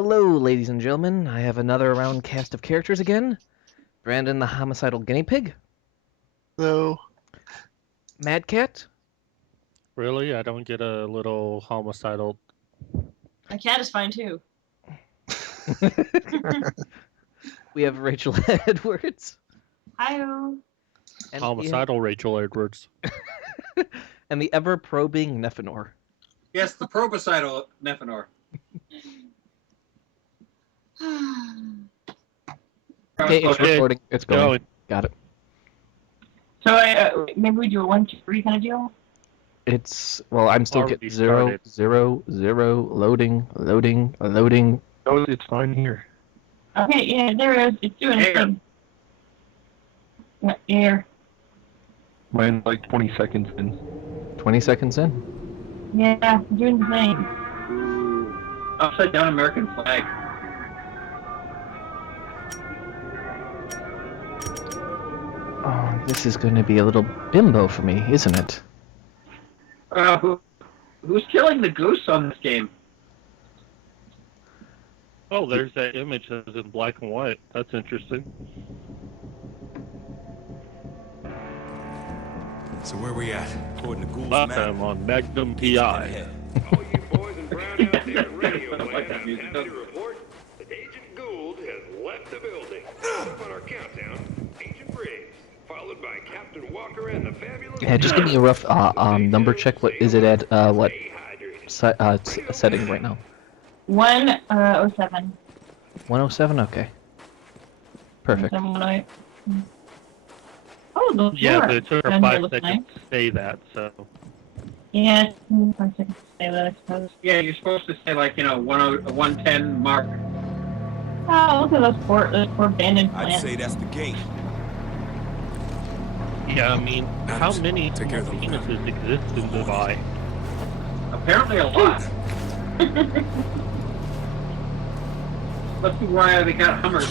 Hello, ladies and gentlemen. I have another round cast of characters again. Brandon, the homicidal guinea pig. No. Mad Cat. Really? I don't get a little homicidal. My cat is fine too. We have Rachel Edwards. Hi-oh. And Homicidal Rachel Edwards. and the ever-probing Nephenor. Yes, the probocidal Nephenor. Okay, it's recording. It's going. Got it. So maybe we do a 1, 2, 3 kind of deal? It's, well, I'm still Already getting 0, 0, 0, loading. No, it's fine here. Okay, yeah, there it is. It's doing its thing. What, air? Mine's like 20 seconds in. 20 seconds in. Yeah, doing the thing. Upside down American flag. Oh, this is going to be a little bimbo for me, isn't it? Who's killing the goose on this game? Oh, there's that image that's in black and white. That's interesting. So where we at? According to Ghoul's Last map. time on Magnum PI. All you boys and brown out there at radio land, I'm happy to report that Agent Gould has left the building. Up on our countdown, Agent Briggs, followed by Captain Walker and the fabulous... Yeah, just give me a rough number check. What is it at? What setting right now? 107. 107. Okay. Perfect. 108. Oh, those Yeah, are. but it took her And 5 they look seconds to say that, so... Yeah, it took me 5 seconds to say that, I suppose. Yeah, you're supposed to say like, 110 mark. Oh, look at those poor abandoned I'd plants. say that's the gate. Yeah, I mean, how Adams, many take care of the penises exist in Dubai? Apparently a lot. Let's see why they got Hummers.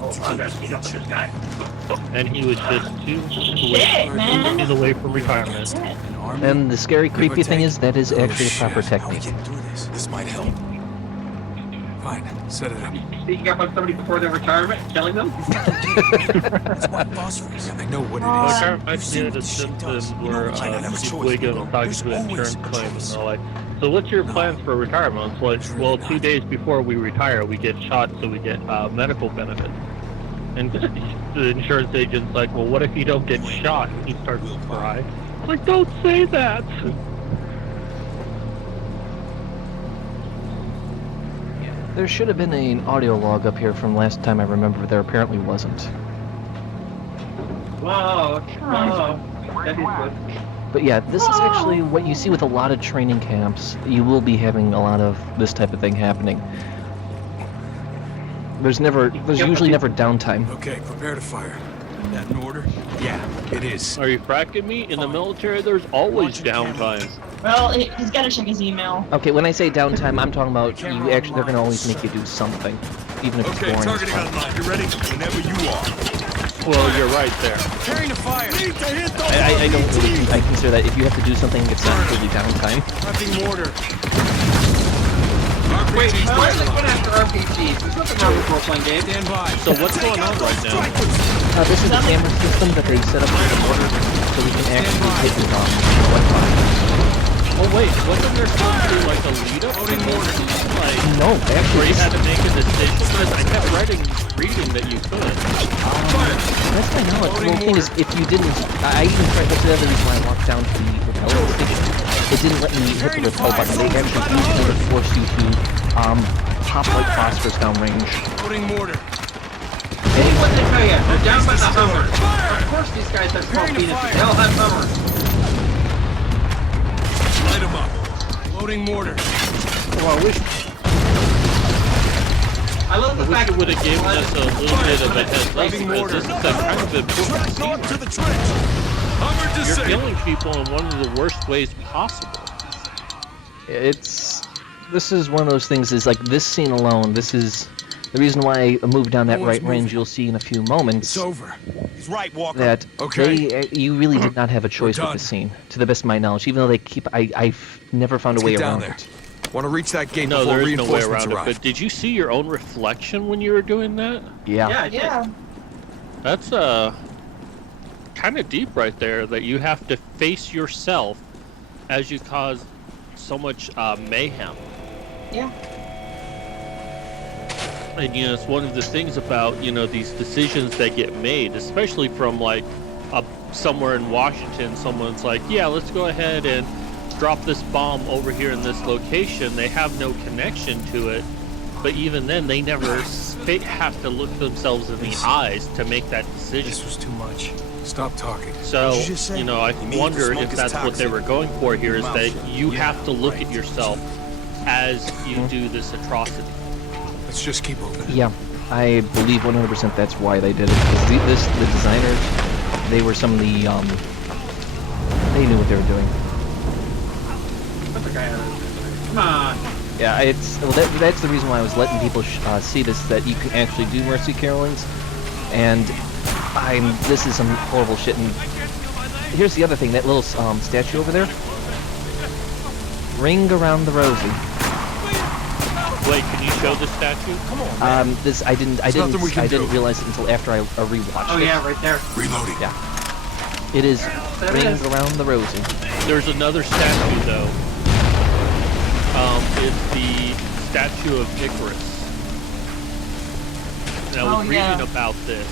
Oh, I'm gonna beat up this guy. And he was just two Shit, man. days away from retirement. Shit. An army? And the scary, creepy thing is that is Oh, actually the proper shit. How we technique. get through this? This might help. Fine, set it up. Sneaking up on somebody before their retirement and killing them? That's my phosphorus. I know what it Well, is. it kind of reminds me of the Simpsons where Steve Wiggum talks to an insurance claim and they're like, so what's your plans for retirement? It's like, well, 2 days before we retire, we get shot so we get medical benefits. And the insurance agent's like, well, what if you don't get shot? And he starts to cry. It's like, don't say that! There should have been an audio log up here from last time I remember, but there apparently wasn't. Whoa, whoa. That is good. But yeah, this is actually what you see with a lot of training camps. You will be having a lot of this type of thing happening. There's usually never downtime. Okay, prepare to fire. That in order? Yeah, it is. Are you fracking me? In the military, there's always downtime. Well, he's got to check his email. Okay, when I say downtime, I'm talking about you actually. They're gonna always make you do something, even if it's Okay, boring. targeting online. You ready? Whenever you are. Well, you're right there. Preparing to fire. Need to hit the I don't really. I consider that if you have to do something, it's not really downtime. Hunting mortar. Wait, RPG's why right are they going along. after RPGs? There's nothing wrong with role-playing games. Stand by. So what's going on right now? This is a camera system that they set up for the border, so we can actually hit it on electronic. Oh wait, wasn't there supposed to be like a lead up? Loading mortar. Like, No, where actually, you had to make a decision? Because I kept reading that you could. that's my knowledge. Well, the thing is, if you didn't, I even tried. That's the other reason why I walked down to the hotel station. It didn't let me hit the repel button. They actually used it to force you to pop like phosphorus downrange. Loading mortar. Hey, what did I tell you? They're down by the Hummer. Of course these guys have small penises. They all have Hummers. Light them up. Loading mortar. Well, I wish. I love the I wish fact you would have given us a little bit of a heads up Loading because mortar. this is a kind of important Go up scene. to the trench. Hummer You're disabled. killing people in one of the worst ways possible. This is one of those things. Is like this scene alone. This is the reason why I moved down that right range. You'll see in a few moments. It's over. He's right, Walker. That Okay. you really did not have a choice with done. this scene, to the best of my knowledge. Even though they keep, I've never found a way get down around there. it. Want to reach that gate No, before there is no way reinforcements around it. arrive. But did you see your own reflection when you were doing that? Yeah, Yeah. I did. Yeah. That's kind of deep right there. That you have to face yourself as you cause so much mayhem. Yeah. And it's one of the things about these decisions that get made, especially from like somewhere in Washington. Someone's like, yeah, let's go ahead and drop this bomb over here in this location. They have no connection to it, but even then they never have to look themselves in the eyes to make that decision. This was too much. Stop talking. So, What'd you just say? I You mean wonder the smoke if is that's what they toxic? were going for here, is Mouth that shut. you Yeah, have to look right. at yourself as you do this atrocity. Let's just keep moving. Yeah, I believe 100% that's why they did it. Because the designers, they were some of the, they knew what they were doing. Put the guy out of Come on. Yeah, that's the reason why I was letting people see this, that you can actually do mercy carolings, and this is some horrible shit. And here's the other thing, that little statue over there, ring around the rosy. Wait, can you show the statue? Come on. I nothing we can didn't do. realize it until after I rewatched Oh it. yeah, right there. Reloading. Yeah. It is There it ring is. around the rosy. There's another statue though. It's the statue of Icarus. And I was reading about this,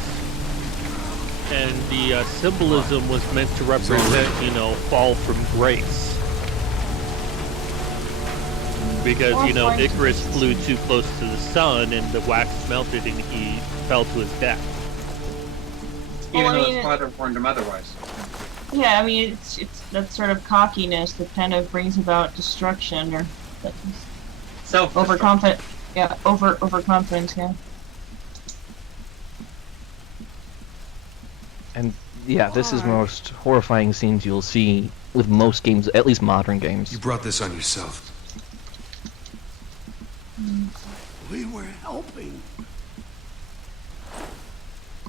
and the symbolism was meant to represent, fall from grace. Because, Icarus flew too close to the sun and the wax melted and he fell to his death. Even Well, I though mean, his father warned him otherwise. Yeah, I mean, it's that sort of cockiness that kind of brings about destruction, or overconfident. Yeah, overconfidence. Yeah. And yeah, this is the most horrifying scenes you'll see with most games, at least modern games. You brought this on yourself. We were helping.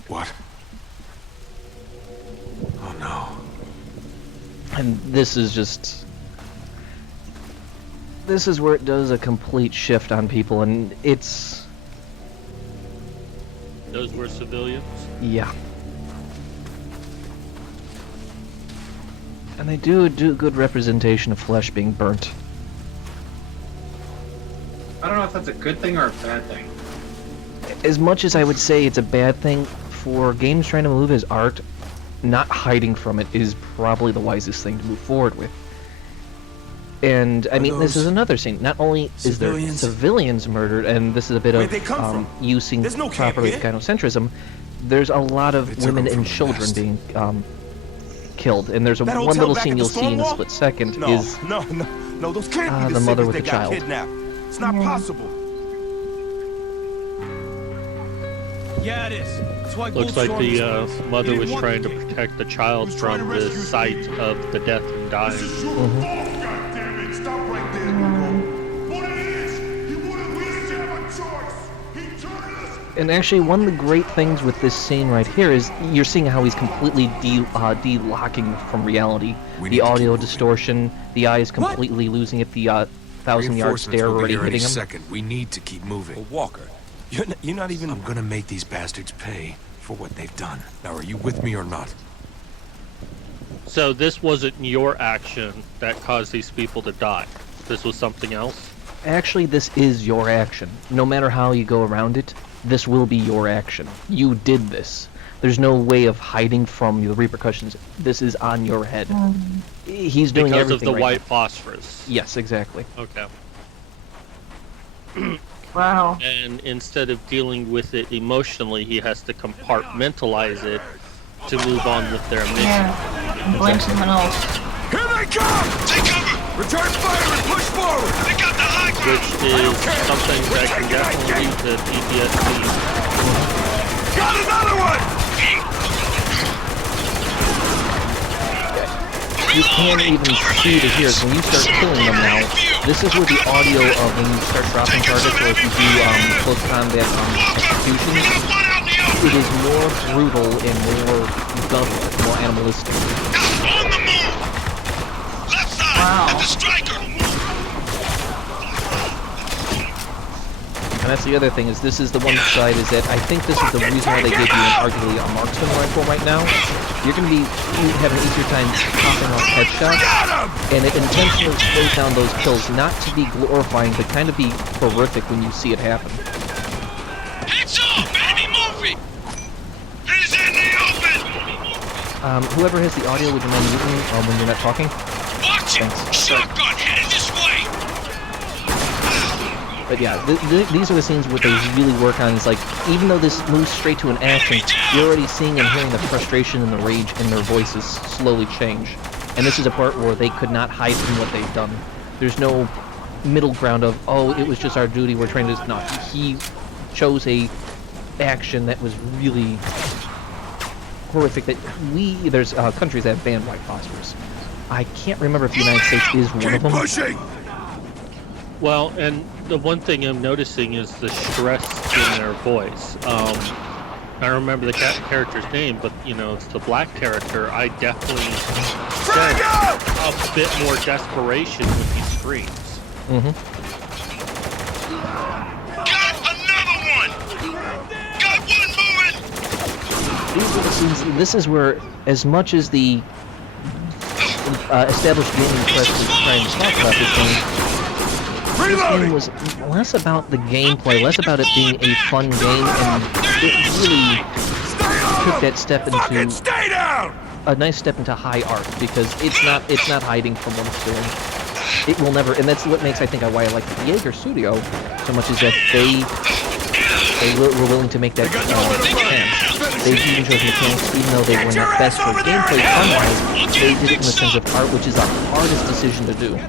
What? Oh no. And this is where it does a complete shift on people, and it's, Those were civilians. yeah. And they do a good representation of flesh being burnt. I don't know if that's a good thing or a bad thing. As much as I would say it's a bad thing, for games trying to move as art, not hiding from it is probably the wisest thing to move forward with. And I mean, this is another scene. Not only is there civilians murdered, and this is a bit Where'd they come of from? using There's no camp properly here. gynocentrism, there's a lot of They took women them and from the children nest. being killed. And there's That one hotel little back scene at the you'll see in a Stonewall? split second No, is no, those can't be the the mother civvies with that the got child. kidnapped. It's not possible. Yeah, it is. That's why Looks Gold's like showing the this place. mother He was didn't want trying the to kid. protect the child He was trying from to the rescue his sight baby. of the death and dying. This is your fault, goddammit! Stop right there, Hugo. What it is? He wanted us to have a choice. He turned us. And actually, one of the great things with this scene right here is you're seeing how he's completely de-locking from reality. We need The to keep audio moving. distortion, the eye is completely losing it, the 1,000-yard Reinforcements stare will be already here any hitting him. second. We need to keep moving. But Walker, you're not even. I'm gonna make these bastards pay for what they've done. Now, are you with me or not? So this wasn't your action that caused these people to die. This was something else? Actually, this is your action. No matter how you go around it, this will be your action. You did this. There's no way of hiding from the repercussions. This is on your head. He's doing Because of everything the right white now. phosphorus. Yes, exactly. Okay. Wow. And instead of dealing with it emotionally, he has to compartmentalize it to move on with their mission. Yeah. And blame someone else. Here they come! Take cover! Return fire and push forward! They got the high ground! Which is something that can definitely lead to PTSD. Got another one! You can't even see to hear. When you start killing them now, this is where the audio of when you start dropping targets, or if you do close combat executions, it is more brutal and more guttural, more animalistic. Wow. And that's the other thing, is this is the one side, is that I think this is the reason why they gave you arguably a marksman rifle right now. You're going to be having an easier time popping off headshots, and it intentionally slows down those kills, not to be glorifying, but kind of be horrific when you see it happen. Heads up! Enemy moving! He's in the open! Whoever has the audio, would you mind muting when you're not talking? Watch it! Thanks. Shotgun headed this way! But yeah, these are the scenes where they really work on, is like, even though this moves straight to an action, you're already seeing and hearing the frustration and the rage in their voices slowly change. And this is a part where they could not hide from what they've done. There's no middle ground of, oh, it was just our duty, we're trying to... No, he chose a action that was really horrific, that there's countries that have banned white phosphorus. I can't remember if the United States is one of them. Pushing! Well, and the one thing I'm noticing is the stress in their voice. I don't remember the character's name, but, you know, it's the black character. I definitely sense a bit more desperation when he screams. Mm-hmm. Got another one! Got one moving! These are the scenes, this is where, as much as the established gaming press was trying to talk about this game was less about the gameplay, less about it being a fun game, and it really took that step into a nice step into high art, because it's not hiding from what it's doing. It will never, and that's what makes, I think, why I like the Jaeger studio so much, is that they were willing to make that chance. They even chose mechanics, even though they were not best for gameplay fun-wise, they did it in the sense of art, which is the hardest decision to do.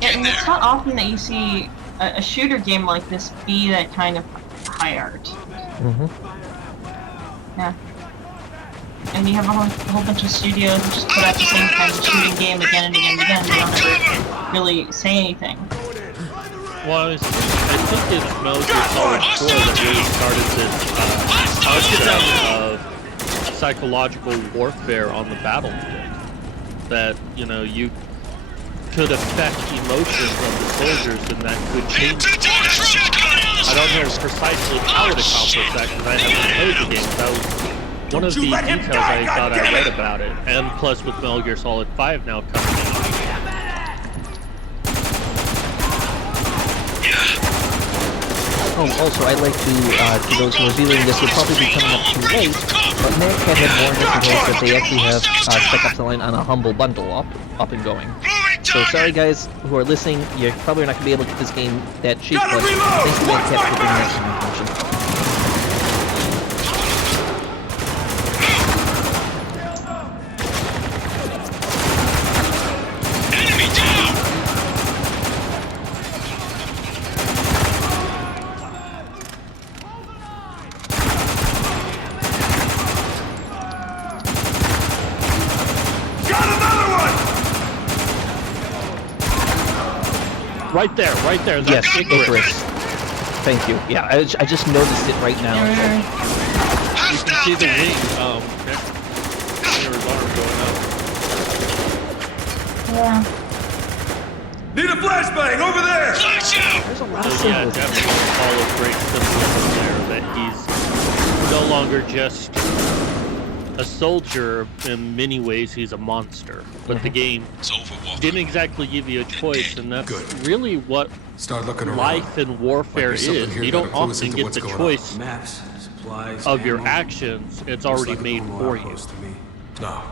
Yeah, and it's not often that you see a shooter game like this be that kind of high art. Mm-hmm. Yeah. And you have a whole bunch of studios that just put out the same kind of shooting game again and again and again. They don't ever really say anything. Well, I think it's Metal Gear Solid 4 that really started this concept of psychological warfare on the battlefield. That, you know, you could affect emotions of the soldiers, and that could change things. I don't know precisely how it accomplished that, because I haven't played the game. That was one of the details I thought I read about it. And plus with Metal Gear Solid 5 now coming in. Oh, also, I'd like to those who are viewing this, would probably be coming up too late, but Nick had warned us that they actually have Spec Ops the Line on a humble bundle up and going. So sorry guys who are listening, you're probably not going to be able to get this game that cheap, but thanks to Madcap for bringing that to my attention. Right there. Yes, That's Icarus. Thank you. Yeah, I just noticed it right now. You can see the wing, his arm going up. Yeah. Need a flashbang over there! There's a lot of So yeah, symbols. definitely follow great symbolism there, that he's no longer just a soldier. In many ways, he's a monster. But the game didn't exactly give you a choice, and that's really what life and warfare is. You don't often get the choice of your actions. It's already made for you. No.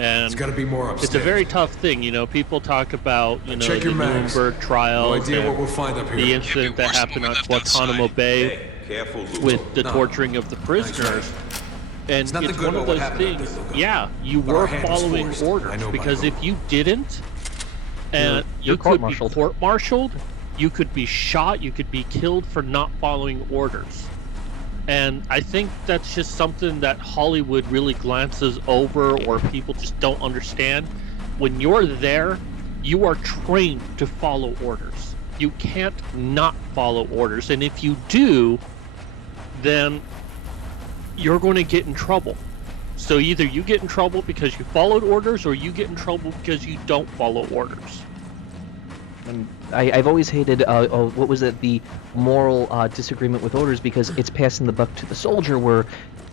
And It's got to be more upstairs. it's a very tough thing, you know. People talk about, you know, Check the your mags. Nuremberg trials, No idea and what we'll find up here. the incident that happened on Guantanamo Bay with the torturing of the prisoners. And nothing it's good one of about what those happened things, at Bethel. yeah, you But were our hand was following forced. I orders, know by because who. if you didn't, and You're you could be court-martialed. court-martialed, you could be shot, you could be killed for not following orders. And I think that's just something that Hollywood really glances over, or people just don't understand. When you're there, you are trained to follow orders. You can't not follow orders, and if you do, then you're going to get in trouble. So either you get in trouble because you followed orders, or you get in trouble because you don't follow orders. And I've always hated, what was it, the moral disagreement with orders, because it's passing the buck to the soldier, where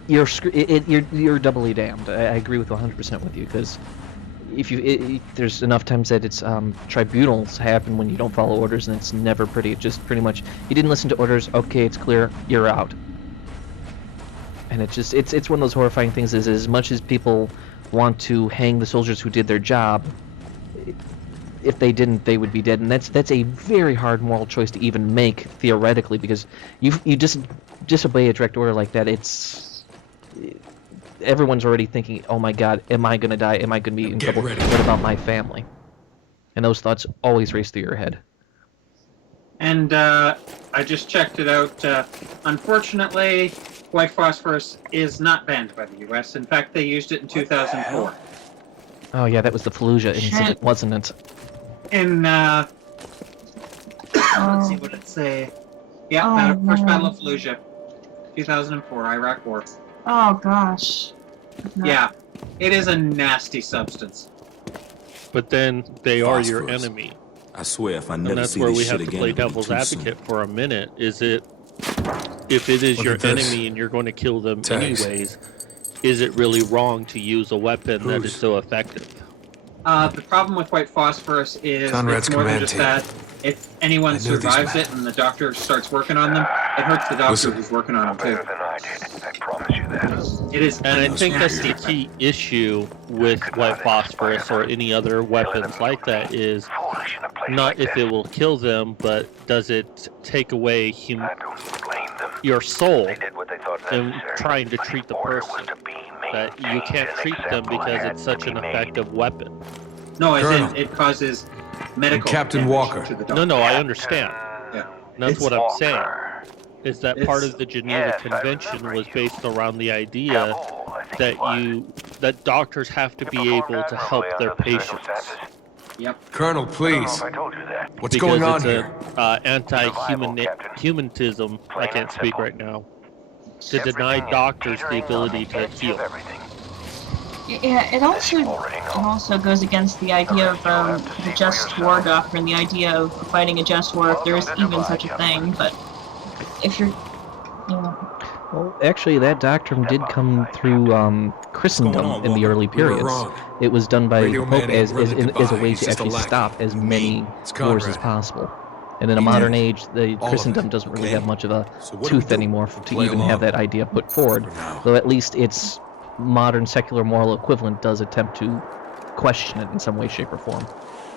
you're doubly damned. I agree with 100% with you, because there's enough times that it's tribunals happen when you don't follow orders, and it's never pretty. It's just pretty much, you didn't listen to orders, okay, it's clear, you're out. And it's one of those horrifying things, is as much as people want to hang the soldiers who did their job, if they didn't, they would be dead. And that's a very hard moral choice to even make, theoretically, because you just disobey a direct order like that, everyone's already thinking, oh my god, am I gonna die? Am I gonna be in trouble? What about my family? And those thoughts always race through your head. And I just checked it out. Unfortunately, white phosphorus is not banned by the U.S. In fact, they used it in 2004. Oh yeah, that was the Fallujah incident, wasn't it? In let's see what it say. Yeah, First Battle of Fallujah, 2004, Iraq War. Oh gosh. No. Yeah, it is a nasty substance. But then they are your enemy. I swear, if I And never that's see where this we shit have to again, play it'll be devil's too advocate soon. for a minute. If it is Look your at this. enemy and you're going to kill them Tags. anyways, is it really wrong to use a weapon that is so effective? The problem with white phosphorus is Conrad's it's more than command just team. that. If anyone I knew these survives men. it and the doctor starts working on them, it hurts the doctor Listen. who's working on them too. I promise you that. It is. And I think that's nasty. the key issue with white phosphorus or any other weapons like that, is not if it will kill them, but does it take away your soul in trying to treat the person. That you can't treat them because it's such an effective weapon. No, as Colonel. in it causes medical Captain damage Walker. to the doctor. No, I understand. Yeah. That's It's- what I'm saying. Is that part It's- of the Geneva Convention was based around the idea that doctors have to be able to help their patients. Yep. Colonel, please. What's Because going on it's here? anti-humanism, I can't speak right now, to deny doctors the ability to heal. Yeah, it also goes against the idea of the just war doctrine, the idea of fighting a just war, if there is even such a thing. But if you're, Well, actually, that doctrine did come through Christendom in the early periods. It was done by the Radio Pope man as ain't really a goodbye. way He's to just a actually lackey. stop as many It's wars Conrad. as possible. And in a He modern did. age, the All of Christendom it, doesn't really okay? have much of a So what do we tooth do? anymore to Play even along. have that idea put forward. For now. Though at least its modern secular moral equivalent does attempt to question it in some way, shape, or form.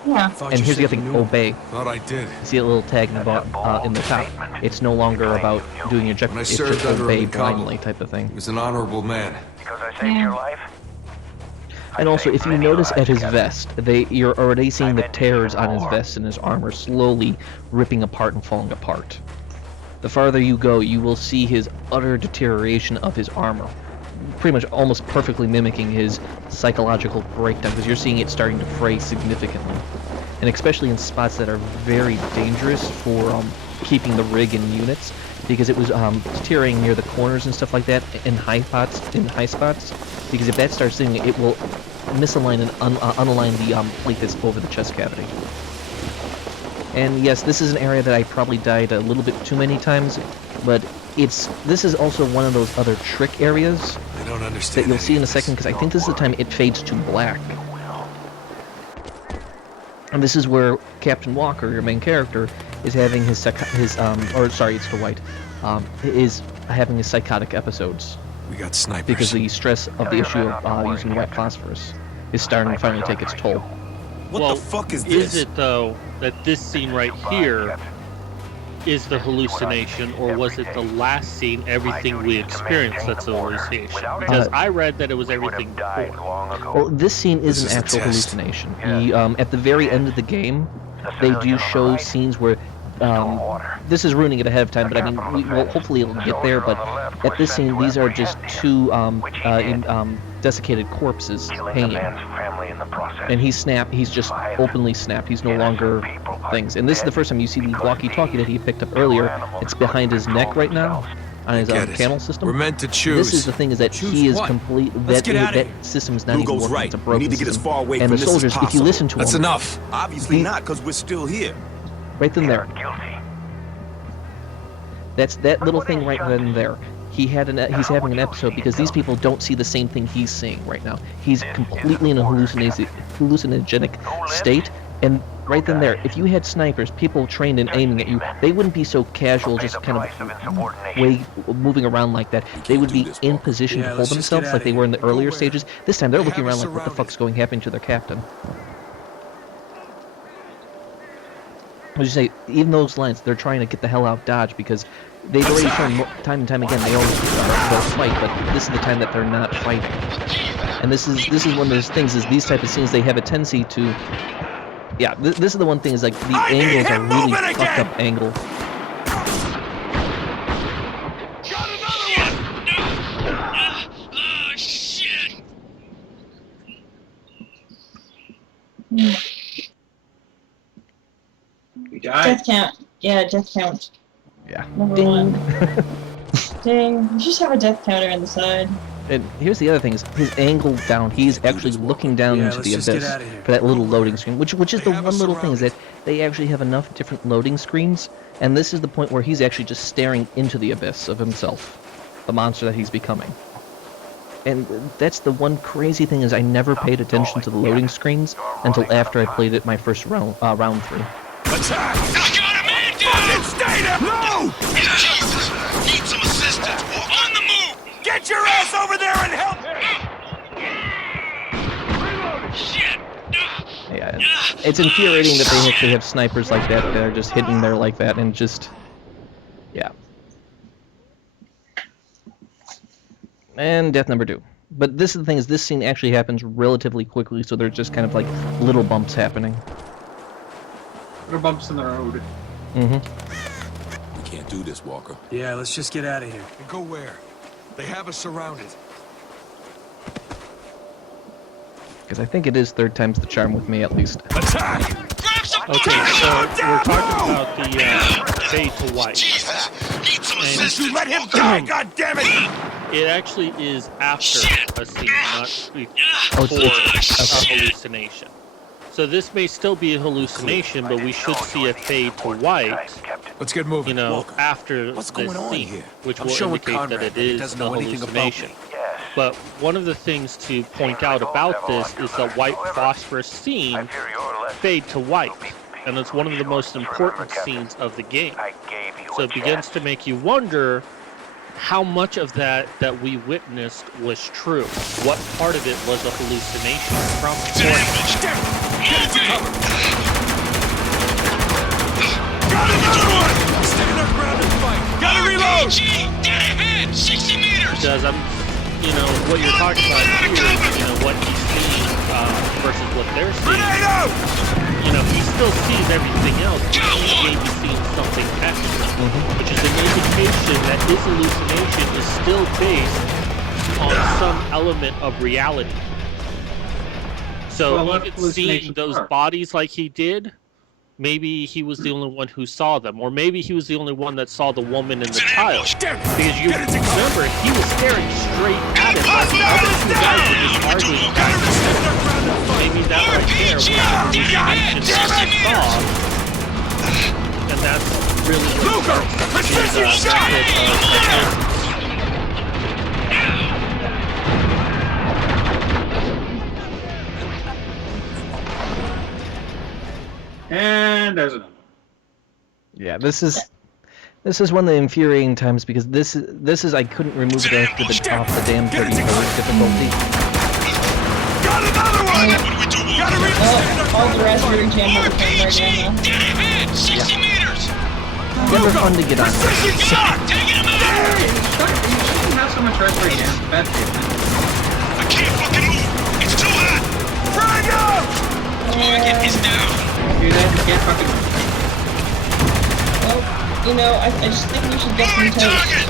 yeah, Thought And you here's the said other you thing: knew. obey. Thought I did. See a little tag in the top. It's no longer about doing your job. When I It's served just under him obey in Kabul, blindly type of thing. He was an honorable man. Because I saved your life? And also, if you notice at his vest, you're already seeing the tears on his vest and his armor slowly ripping apart and falling apart. The farther you go, you will see his utter deterioration of his armor, pretty much almost perfectly mimicking his psychological breakdown, because you're seeing it starting to fray significantly. And especially in spots that are very dangerous for keeping the rig in units, because it was deteriorating near the corners and stuff like that in high spots. Because if that starts doing it, it will misalign and unalign the plate that's over the chest cavity. And yes, this is an area that I probably died a little bit too many times, but this is also one of those other trick areas I don't that understand. you'll see in a any of second, this. because I think this is the time it fades to black. And this is where Captain Walker, your main character, is having his it's the White, is having his psychotic episodes, We got snipers. because the stress of the issue of using white phosphorus is starting to finally take its toll. What the fuck is this? Is it, though, that this scene right here is the hallucination, or was it the last scene, everything we experienced that's a hallucination? Because I read that it was everything before. Well, this scene is This an is a actual test. hallucination. At the very end of the game, they do show scenes where this is ruining it ahead of time, but I mean, hopefully it'll get there. But at this scene, these are just two desiccated corpses hanging, and he's just openly snapped. He's no longer things. And this is the first time you see the walkie-talkie that he picked up earlier. It's behind his neck right now, on his Get it. panel system. We're meant to choose. This is the thing is that Choose he is what? complete. Let's That get outta that here. system is not even Lugo's working. right. It's a We broken need to get as system. far away and from the this as soldiers, if you possible. listen to That's him, enough. Obviously The- not, because we're still here. right then there. That's that little thing right then there. He's having an episode because these people don't see the same thing he's seeing right now. He's completely in a hallucinogenic state, and right then there, if you had snipers, people trained in aiming at you, they wouldn't be so casual, just kind of moving around like that. They would be in position to hold themselves like they were in the earlier stages. This time, they're looking around like, what the fuck's happening to their captain? As you say, even those lines, they're trying to get the hell out Dodge because they've already shown time and time again they'll fight, but this is the time that they're not fighting. And this is one of those things, is these type of scenes, they have a tendency to... Yeah, this is the one thing, is like, the angles are really fucked up angles. Oh, shit! We died. Death count. Yeah, death count. Yeah. Number Ding. 1. Dang, you just have a death counter on the side. And here's the other thing, is his angle down, he's actually looking down into the abyss for that little loading screen, which is the one little thing, is that they actually have enough different loading screens, and this is the point where he's actually just staring into the abyss of himself, the monster that he's becoming. And that's the one crazy thing, is I never paid attention to the loading screens until after I played it my first round 3. Attack! I got a man down! Stay there! No! Jesus! Need some assistance! On the move! Get your ass over there and help! Shit! Yeah, it's infuriating that they actually have snipers like that that are just hitting there like that, and just... Yeah. And death number 2. But this is the thing, is this scene actually happens relatively quickly, so there's just kind of like little bumps happening. Little bumps in the road. Mm-hmm. We can't do this, Walker. Yeah, let's just get out of here. And go where? They have us surrounded. Because I think it is 3rd time's the charm with me, at least. Attack! Grab some Okay, so we're talking about the fade to white. Jesus! Need some And- assistance! You let him die, goddammit! It actually is after a scene, not Oh, before a hallucination. So this may still be a hallucination, but we should see a fade to white, Let's get moving. you know, Walker. after What's this going on scene, here? which I'm will showing indicate Conrad that it that he is doesn't a know anything about hallucination. me. But one of the things to point out about this is the white phosphorus scene fade to white, and it's one of the most important scenes of the game. So it begins to make you wonder how much of that we witnessed was true. What part of it was a hallucination from It's an ambush! Get to cover! Got another one! Stand our ground and fight! Gotta reload! RPG! Dead ahead! 60 meters! because you know, what you're talking about here is, you know, what he's seeing versus what they're seeing. Grenade out! You know, he still sees everything else, but he may be seeing something extra, which is an indication that his hallucination is still based on some element of reality. So Well, even seeing those bodies like he did, maybe he was the only one who saw them, or maybe he was the only one that saw the woman and the child. Because you remember, he was staring straight at it, while the other two guys were just arguing back and forth. Maybe that right there was the reaction that he saw, and that's really what starts to see the method of And there's another. Yeah, this is one of the infuriating times because this is I couldn't remove it after off the damn 34 difficulty. Got another one! Gotta reach all the rest are in jam right now. Dead ahead! 60 meters! Never fun to get on. Precision shot! Taking him out! Hey, you shouldn't have so much rest right now. Bad treatment. I can't fucking move! It's too hot! Frag out! Target is down! Do that, you can't fucking move. Well, you know, I just think we should get some Moving toast. target!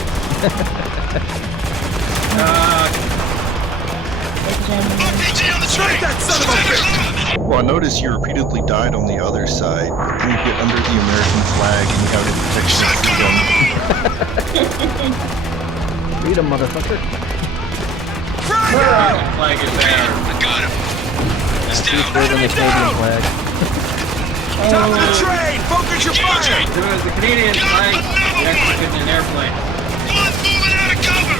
RPG on the train! That son of a bitch! Well, I noticed you repeatedly died on the other side, but then you get under the American flag and you have the protection of freedom. Freedom, motherfucker. Flag is there. I got him. He's He's down. waving the Canadian flag. Top of the train. Focus your fire. There was the Canadian flag. another Next one. to getting an airplane. One moving out of cover.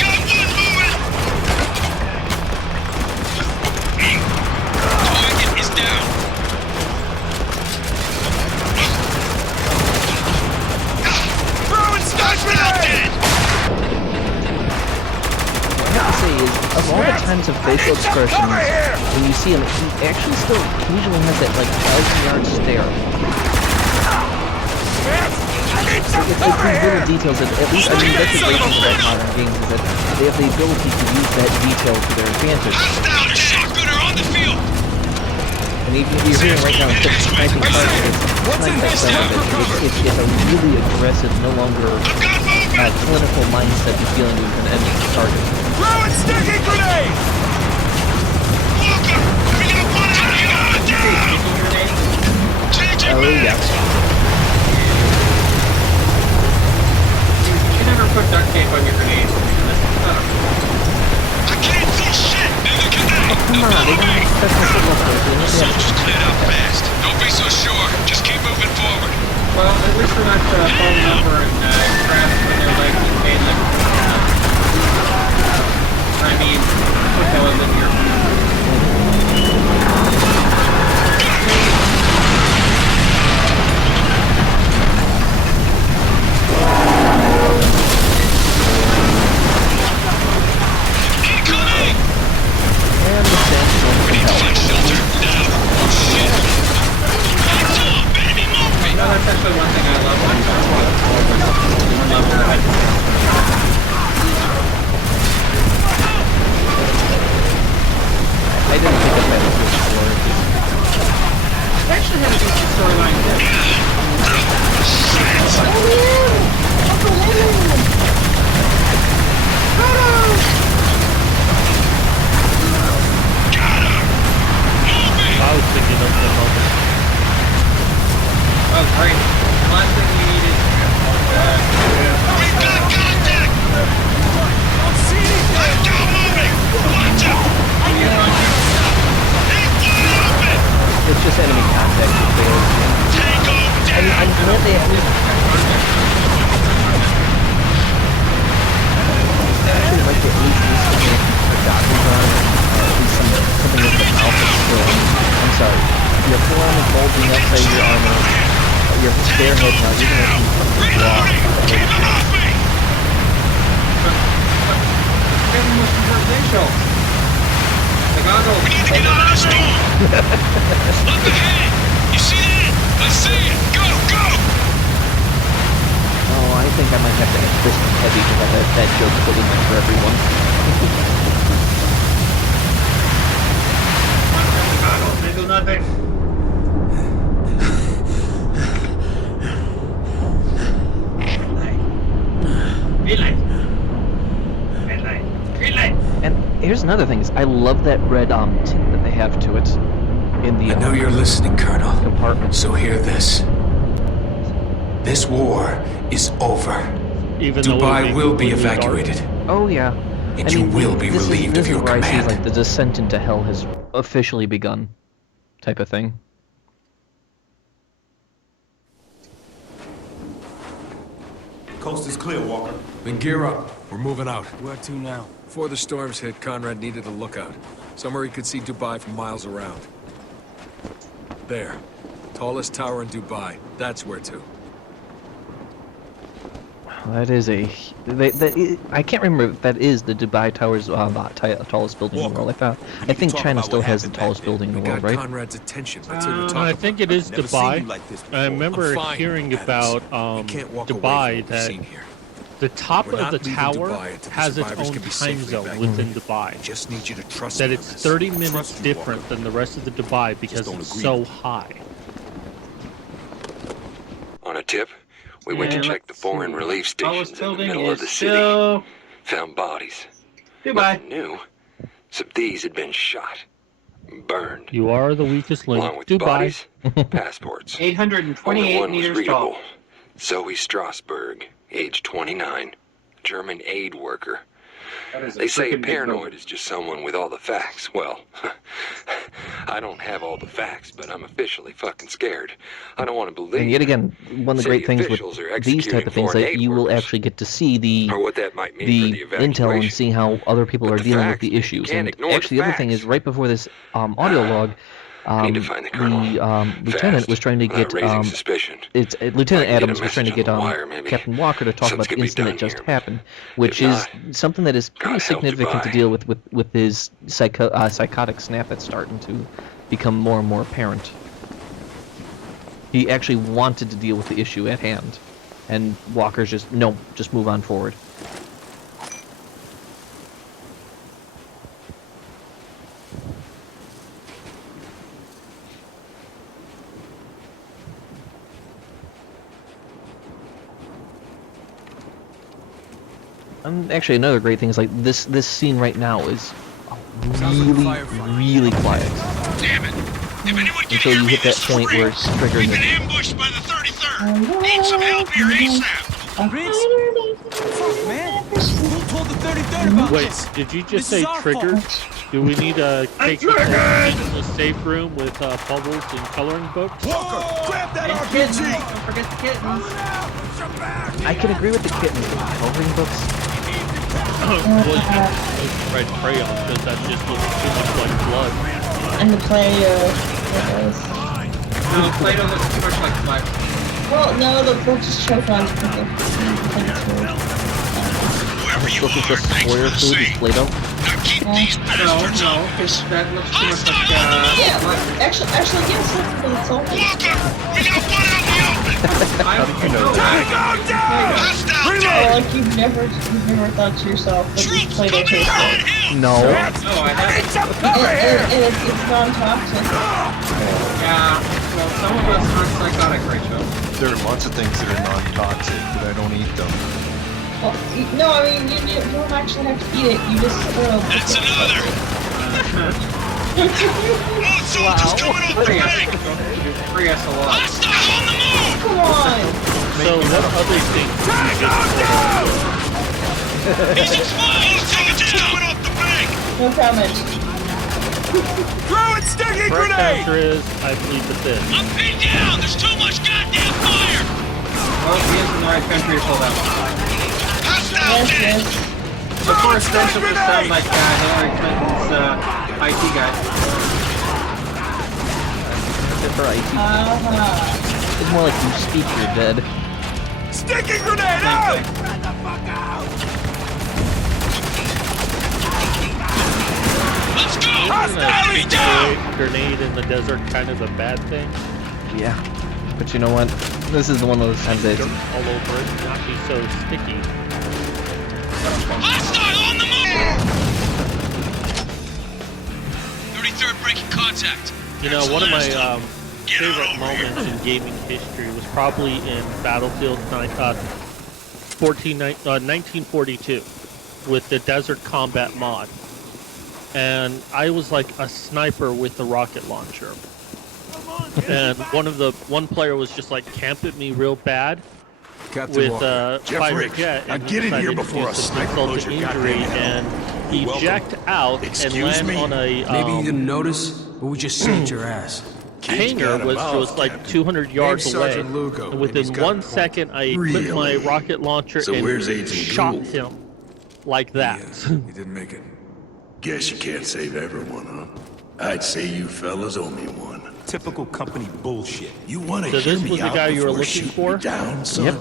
Got one moving. Target is down. Throwing stun grenade. What I have to say is, of all the times of facial expressions, when you see him, he actually still usually has that, like, 1,000-yard stare. It's these little details that, at least, I mean, that's the great thing about modern games, is that they have the ability to use that detail to their advantage. Hostile shotgunner on the field. And even if you're hearing right now, instead of sniping targets, it's a really aggressive, no longer clinical mindset and feeling you're going to end the target. Throwing sticky grenade. Walker, we got one out down. Oh, yeah. You never put duct tape on your grenades. I can't see shit. Neither can they. Come on, they don't expect the signal first. They don't have Soldiers cleared out fast. Don't be so sure. Just keep moving forward. Well, at least we're not falling over and crashed when their legs and pain like I mean, football in here. Incoming. And the sentinel We need to help. find shelter now. Oh shit. Lights on, baby, move me. No, that's actually one thing I love. One level ahead. I didn't think of that before. It actually had a decent storyline too. I was thinking of the moment. Oh, great. Last thing we needed. We've got contact. Don't see anything. Let's go moving. Watch out. He's wide open. It's just enemy contact. Tango down. I'm glad they at least actually like to at least use something like goggles on, or at least something with the mouth that's still. I'm sorry. Your forearm is bulging up by your armor. Your bare head now. You're gonna see something raw. Keep them off me. Here's the most important thing, show. The goggles. We need to get out of the storm. Up ahead. You see that? I see it. Go, go. Oh, I think I might have to have this one heavy because I had that joke put in there for everyone. Goggles, they do nothing. Green light. Red light. Green light. And here's another thing: is I love that red tint that they have to it in the I know you're listening, Colonel. compartment. So hear this. This war is over. Even though Dubai it will be completely dark. evacuated. Oh yeah. And you will be this relieved is of your where I see, command. like the descent into hell has officially begun, type of thing. Coast is clear, Walker. Then gear up. We're moving out. Where to now? Before the storms hit, Conrad needed a lookout. Somewhere he could see Dubai from miles around. There. Tallest tower in Dubai. That's where to. That is a. I can't remember if that is the Dubai Tower's tallest building in the world. I think China still has the tallest building in the We world, got right? Conrad's attention. Let's hear the talk I about think it is Never seen you Dubai. like this before. I remember I'm fine, hearing Adams. about You can't walk away Dubai from what we've that seen here. the top We're of not the leaving tower Dubai until the has its survivors own can be time safely zone evacuated. within Dubai. Just need you to trust That me on it's this. 30 minutes Trust you, different Walker. than the rest of the Dubai because don't it's agree so with high. On a tip, we went to Yeah, check the let's foreign see. relief Tallest stations in the building middle of is the city. still Found bodies. Dubai. Nothing new. Some thieves had been shot. Burned. You are the weakest link. Along with Dubai. bodies, passports. Only 828 one was meters readable. tall. Zoe Strasberg, age 29, German aid worker. That is a They say a freaking big paranoid building. is just someone with all the facts. Well, I don't have all the facts, but I'm officially fucking scared. I don't want to believe. And yet again, one of the City great things with officials are these type executing of things, foreign that aid you will workers. actually get to see the Or what that might mean for the intel and evacuation. see how other people But are the dealing with facts, the man, issues. can't And ignore the actually, the other thing is, facts. right before this audio log, I need to find the colonel. lieutenant Fast, was trying to without get raising suspicion. Lieutenant I can get a Adams was trying to message get on the wire, maybe. Captain Walker to talk Something's about the gonna be incident that done just here. happened, which If is not, something that is pretty God help significant to Dubai. deal with his psychotic snap that's starting to become more and more apparent. He actually wanted to deal with the issue at hand, and Walker's just, no, just move on forward. And actually, another great thing is, like, this scene right now is really quiet. Damn it! If anyone can Until hear you me, hit that this is point where Riggs. it's triggering We've been it. ambushed by the 33rd. Need some help here ASAP. Wait, did you just say triggered? Do we need to take the in the safe room with bubbles and coloring books? Walker, grab that And kittens. Don't forget the kittens. I can agree with the kittens, but the coloring books. Well, you have to use red crayon because that just looks too much like blood. And the play, No, Play-Doh looks too much like flesh. well, no, they'll just choke on it. Whoever you This is are, just thanks for spoiler the food, save. is Play-Doh. Now keep these No, bastards no, up. because that looks too much like, Yeah, flesh. actually, yes, it's all. Walker, we got one out in the open. I don't know. Hostile Oh, dead. like you've never thought to yourself that this Troops Play-Doh coming tastes around good. him. No. No, I haven't. And it's non-toxic. Yeah, well, some of us aren't psychotic, Rachel. There are lots of things that are non-toxic, but I don't eat them. Well, no, I mean, you don't actually have to eat it, you just, That's another. More soldiers coming up the bank. Free us a lot. Hostile on the move. come on! So what other things do you get? He's exposed. Soldiers coming off the bank. No comment. Throw it, sticky Correct answer is, I believe the fifth. I'm pinned down. There's too much goddamn fire. Well, he is in the right country to pull that one. Hostile Yes, dead. yes. But more extensively sound like Hillary Clinton's IT guy. Except for IT. It's more like you speak, you're dead. Sticky grenade out. Let's go. Enemy down. Isn't a grenade in the desert kind of a bad thing? Yeah. But you know what? This is one of those times that Dirt it's, all over it, not be so sticky. Hostile on the move. 33rd breaking contact. You know, one of my favorite moments in gaming history was probably in Battlefield 1942 with the Desert Combat mod. And I was like a sniper with the rocket launcher. And one player was just like camping me real bad Captain with Walker. fighter jet. now and get in here decided to before do a some sniper insult blows to your injury, goddamn head. and he Welcome. jacked out Excuse and landed me? on a Maybe you didn't notice, but we just saved your ass. hangar got a was mouth, like Captain. 200 yards Name's away. Sergeant Lugo, And within and he's got a 1 point. second, I equipped my Really? rocket launcher So and where's Agent shot Gould? him like that. Yes, he didn't make it. Guess you can't save everyone, huh? I'd say you fellas owe me one. Typical company bullshit. You want to So hear this me was the out guy you were before looking shooting for? me down, son? Yep.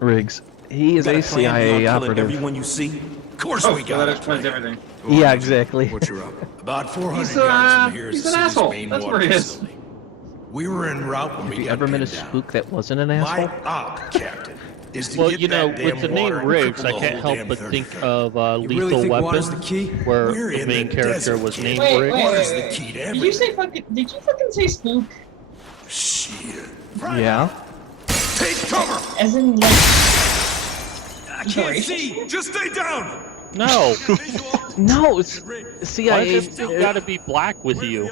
Riggs. He is a CIA operative. Everyone you see? Of course Oh, we so got that it. explains everything. Yeah, exactly. What you're up? About 400 He's, yards from here is he's the an city's asshole. main That's water where he is. facility. We were en route when Have we you got ever met a pinned down. spook that wasn't an My asshole? op, Captain, is to Well, get you know, that with damn the name water and Riggs, I cripple the can't whole help damn but think 33rd. of You Lethal really think Weapon, water's the key? where We're the in main the character desert, was kid. named Wait, Riggs. wait, Water's wait, the key to Did you everything. say fucking? Did you fucking say spook? Shit. Yeah. Take cover! As in like? I can't see. Just stay down. No, No, it's why CIA. does it gotta be black with you?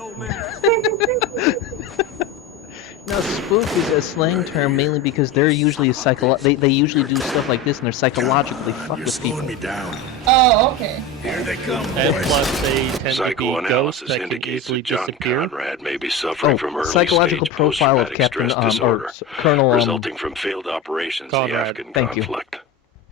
No, spook is a slang term mainly because they're usually they usually do stuff like this and they're psychologically fucked with people. me down. Oh, okay. Here they come, And plus, they tend to be ghosts Psychoanalysis that can indicates easily that John disappear. Conrad may be suffering from early psychological stage profile of post-traumatic Captain stress disorder, Colonel resulting from failed operations in the Conrad. Afghan Thank you. conflict.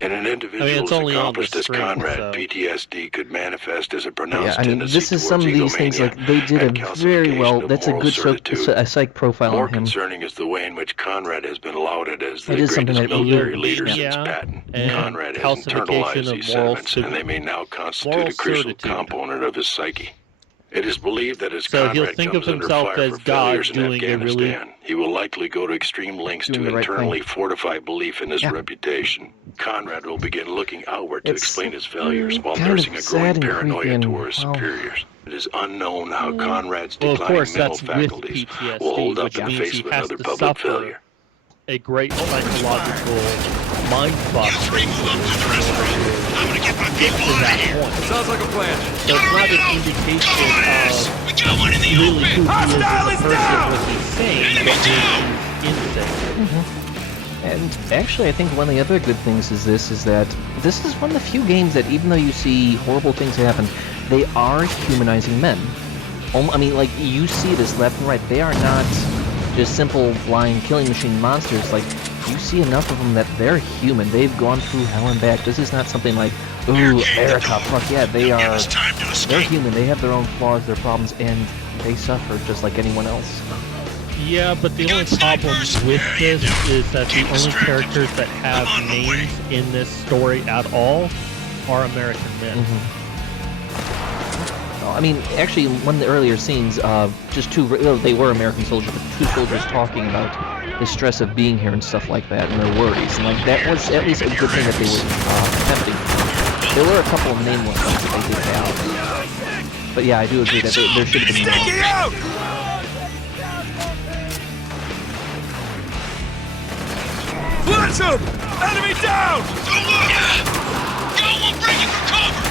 In an individual it's as only on the accomplished as screen, Conrad, so- PTSD could manifest as a pronounced Yeah, I mean, tendency this is towards some of these things egomania like they did and a very well. calcification of That's a moral good certitude. psych profile More on him. concerning is the way in which Conrad has been lauded as the It is something greatest that military really- leader yeah, since Patton. and Conrad has calcification internalized of these moral sentiments, and they may now constitute moral a crucial certitude. component of his psyche. It is believed that as So he'll Conrad think comes of under himself fire as for God failures in doing a really- Afghanistan, he will likely go to extreme lengths Doing to the right internally thing. fortify belief in his Yeah. reputation. Conrad will begin looking outward to It's explain his failures while kind of nursing a growing sad and paranoia creepy and, toward his well- superiors. It is unknown how Conrad's Well, of declining course, mental that's with faculties PTSD, will hold up which in the means face he of has another to public suffer failure. a great psychological mind fuck. Three, move up to the reservoir. I'm gonna get my people out of here. Sounds like a plan. So it's not an indication of We got one in the really who he is open. as a person, what he's saying, but down. he's insane. And actually, I think one of the other good things is that this is one of the few games that, even though you see horrible things happen, they are humanizing men. I mean, like, you see this left and right. They are not just simple, blind killing machine monsters. Like, you see enough of them that they're human. They've gone through hell and back. This is not something like, ooh, Erica, fuck yeah, they're human. They have their own flaws, their problems, and they suffer just like anyone else. Yeah, but the only problem with this is that the only characters that have names in this story at all are American men. I mean, actually, one of the earlier scenes, just they were American soldiers, but two soldiers talking about the stress of being here and stuff like that, and their worries, and like that was at least a good thing that they were empathy. There were a couple of nameless ones that they did have, but yeah, I do agree that there should have been more. Blitz him! Enemy down! Good luck! Go, we'll break it for cover!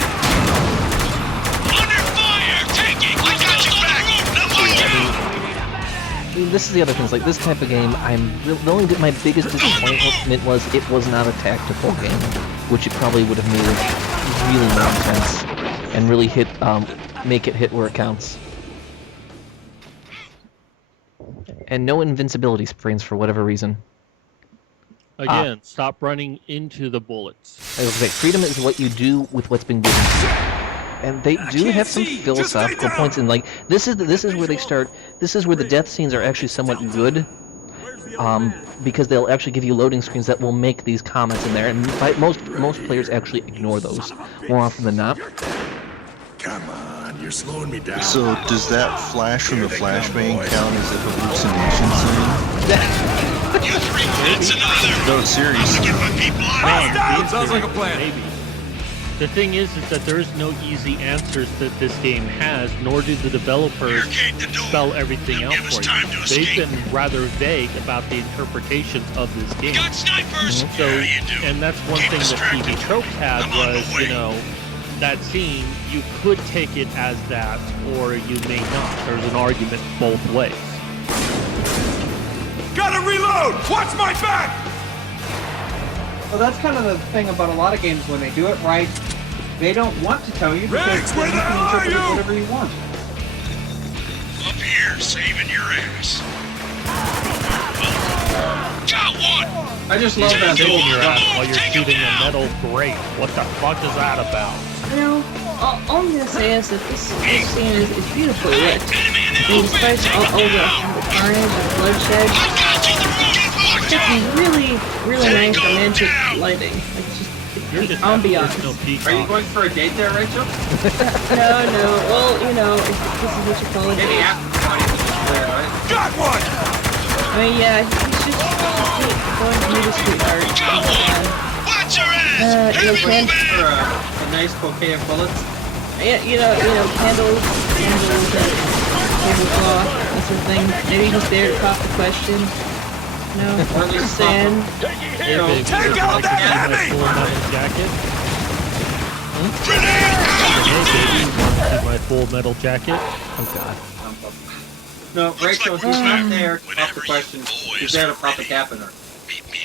Under fire! Taking! I got you back! Now move down! I mean, this is the other thing. Like this type of game, my biggest disappointment was it was not a tactical game, which it probably would have made it really more intense and really make it hit where it counts. And no invincibility sprains for whatever reason. Again, stop running into the bullets. I was like, freedom is what you do with what's been given. And they do have some philosophical points, and like this is where they start. This is where the death scenes are actually somewhat good, because they'll actually give you loading screens that will make these comments in there, and most players actually ignore those more often than not. Come on, you're slowing me down. So does that flash from the flashbang count as a hallucination scene? You three, that's another! No, seriously. Get my people out of here! Sounds like a plan. Maybe. The thing is that there's no easy answers that this game has, nor do the developers spell everything out for you. They've been rather vague about the interpretations of this game. Got snipers! So, and that's one thing that TV Tropes had was, you know, that scene, you could take it as that, or you may not. There's an argument both ways. Gotta reload! Watch my back! Well, that's kind of the thing about a lot of games. When they do it right, they don't want to tell you because Rex, then where you the can hell are interpret it you? whatever you want. Up here, saving your ass. Got one! I just love that Saving little your ass stuff. while you're shooting a metal grate. What the fuck is that about? You know, all I'm gonna say is that this scene is beautifully lit. I mean, despite all the carnage and bloodshed, it's just really nice romantic lighting. Like just ambiance. Are you going for a date there, Rachel? No. Well, you know, if this is what you call it. Maybe after there, right? Got one! I mean, yeah, he's just going to meet a sweetheart. Watch your ass! You know, For a nice bouquet of bullets. yeah, you know, candles, and tablecloth, that sort of thing. Maybe he's there to cop the question. No, Or at least sand. Hey, babe, Take out like to that see my enemy! full metal jacket? Grenade! Hey, baby, want to see my full metal jacket? Oh god. No, Rachel, he's not there to pop the question. He's there to pop the cap in her.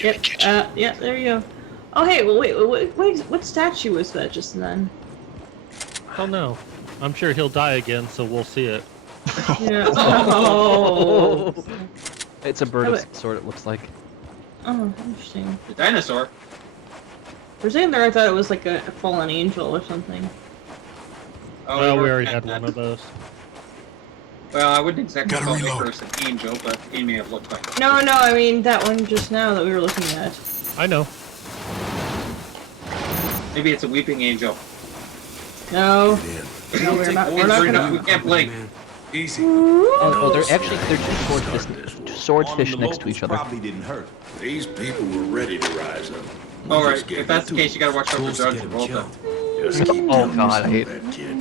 Yep. Yeah. There you go. Oh, hey. Well, wait. What statue was that just then? Oh no. I'm sure he'll die again, so we'll see it. Yeah. Oh. It's a bird of some sort, it looks like. Oh, interesting. The dinosaur. For a second there, I thought it was like a fallen angel or something. Oh, Well, we were already at had that. one of those. Well, I wouldn't exactly Gotta call it reload. first an angel, but he may have looked like one. No, I mean that one just now that we were looking at. I know. Maybe it's a weeping angel. No. Get in. No, we're not gonna. We can't blink. Easy. Oh, they're two swordfish next to each other. Probably didn't hurt. These people were ready to rise up. Alright, if that's the case, you gotta watch out for Tools to John get him Travolta. killed. Just keep Oh, telling me God, I some hate of that, kid.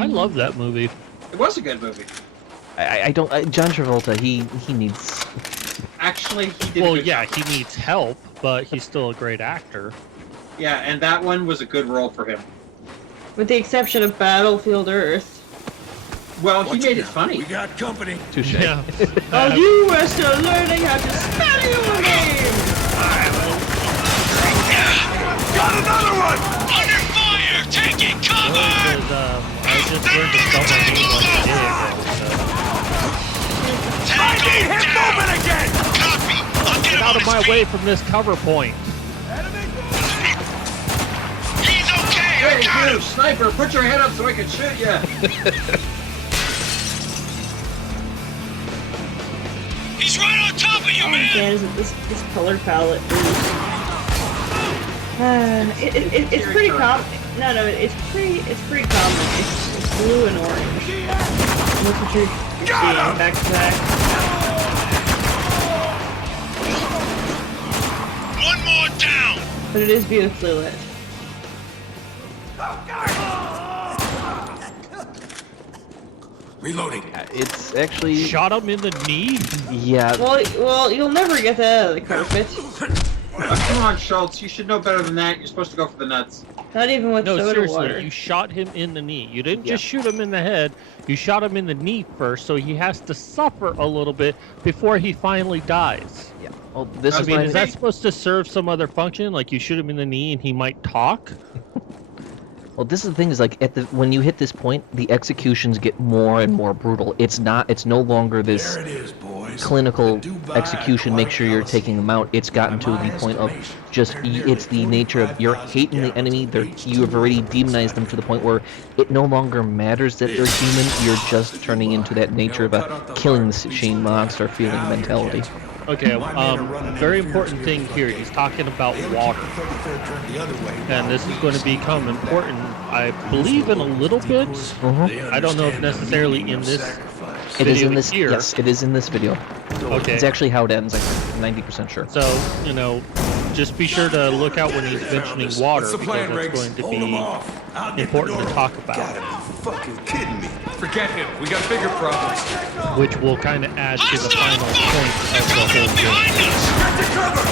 I love that movie. It was a good movie. I don't. John Travolta, he needs. Actually, he did. Well, a good yeah, job. he needs help, but he's still a great actor. Yeah, and that one was a good role for him. With the exception of Battlefield Earth. Well, he Watch made it it now. funny. We got company. Touche. Yeah. Oh, you are still learning how to spell your name! Got another one! Under fire! Taking cover! I just learned to spell my name like a day ago, so. I need him moving again! Copy! I'll get Get him out on of my his way feet. from this cover point. He's okay! I Hey, got you him! sniper, put your head up so I can shoot you. He's right on top of you, Oh man! man, is it this color palette is... it's pretty common. No, it's pretty common. It's blue and orange. And that's what you're seeing back to back. One more down! But it is beautifully lit. Reloading. It's actually. Shot him in the knee? Yeah. Well, you'll never get that out of the carpet. Come on, Schultz. You should know better than that. You're supposed to go for the nuts. Not even with No, soda seriously, water. you shot him in the knee. You didn't just shoot him in the head. You shot him in the knee first, so he has to suffer a little bit before he finally dies. Yeah. Well, this I is mean, my. Is that supposed to serve some other function? Like you shoot him in the knee and he might talk? Well, this is the thing is like when you hit this point, the executions get more and more brutal. It's no longer this There it is, boys. clinical The Dubai execution. Make sure you're taking them out. It's gotten to the point of just it's the nature of you're hating the enemy. You have already demonized them to the point where it no longer matters that they're human. You're just turning into that nature of a killing the machine monster feeling mentality. Okay, very important thing here. He's talking about water. And this is going to become important, I believe, in a little bit. I don't know if necessarily in this It is video in this. here. Yes, it is in this video. Okay. It's actually how it ends. I'm 90% sure. So, just be sure to look out when he's mentioning water, What's the because plan, that's Riggs? going to Hold him be off. I'll get important the to door talk open. about, Gotta be fucking kidding me. Forget him. We got bigger problems. which will kind of add to the Hostile final fuck! point They're of the coming whole up thing. behind us! Get to cover.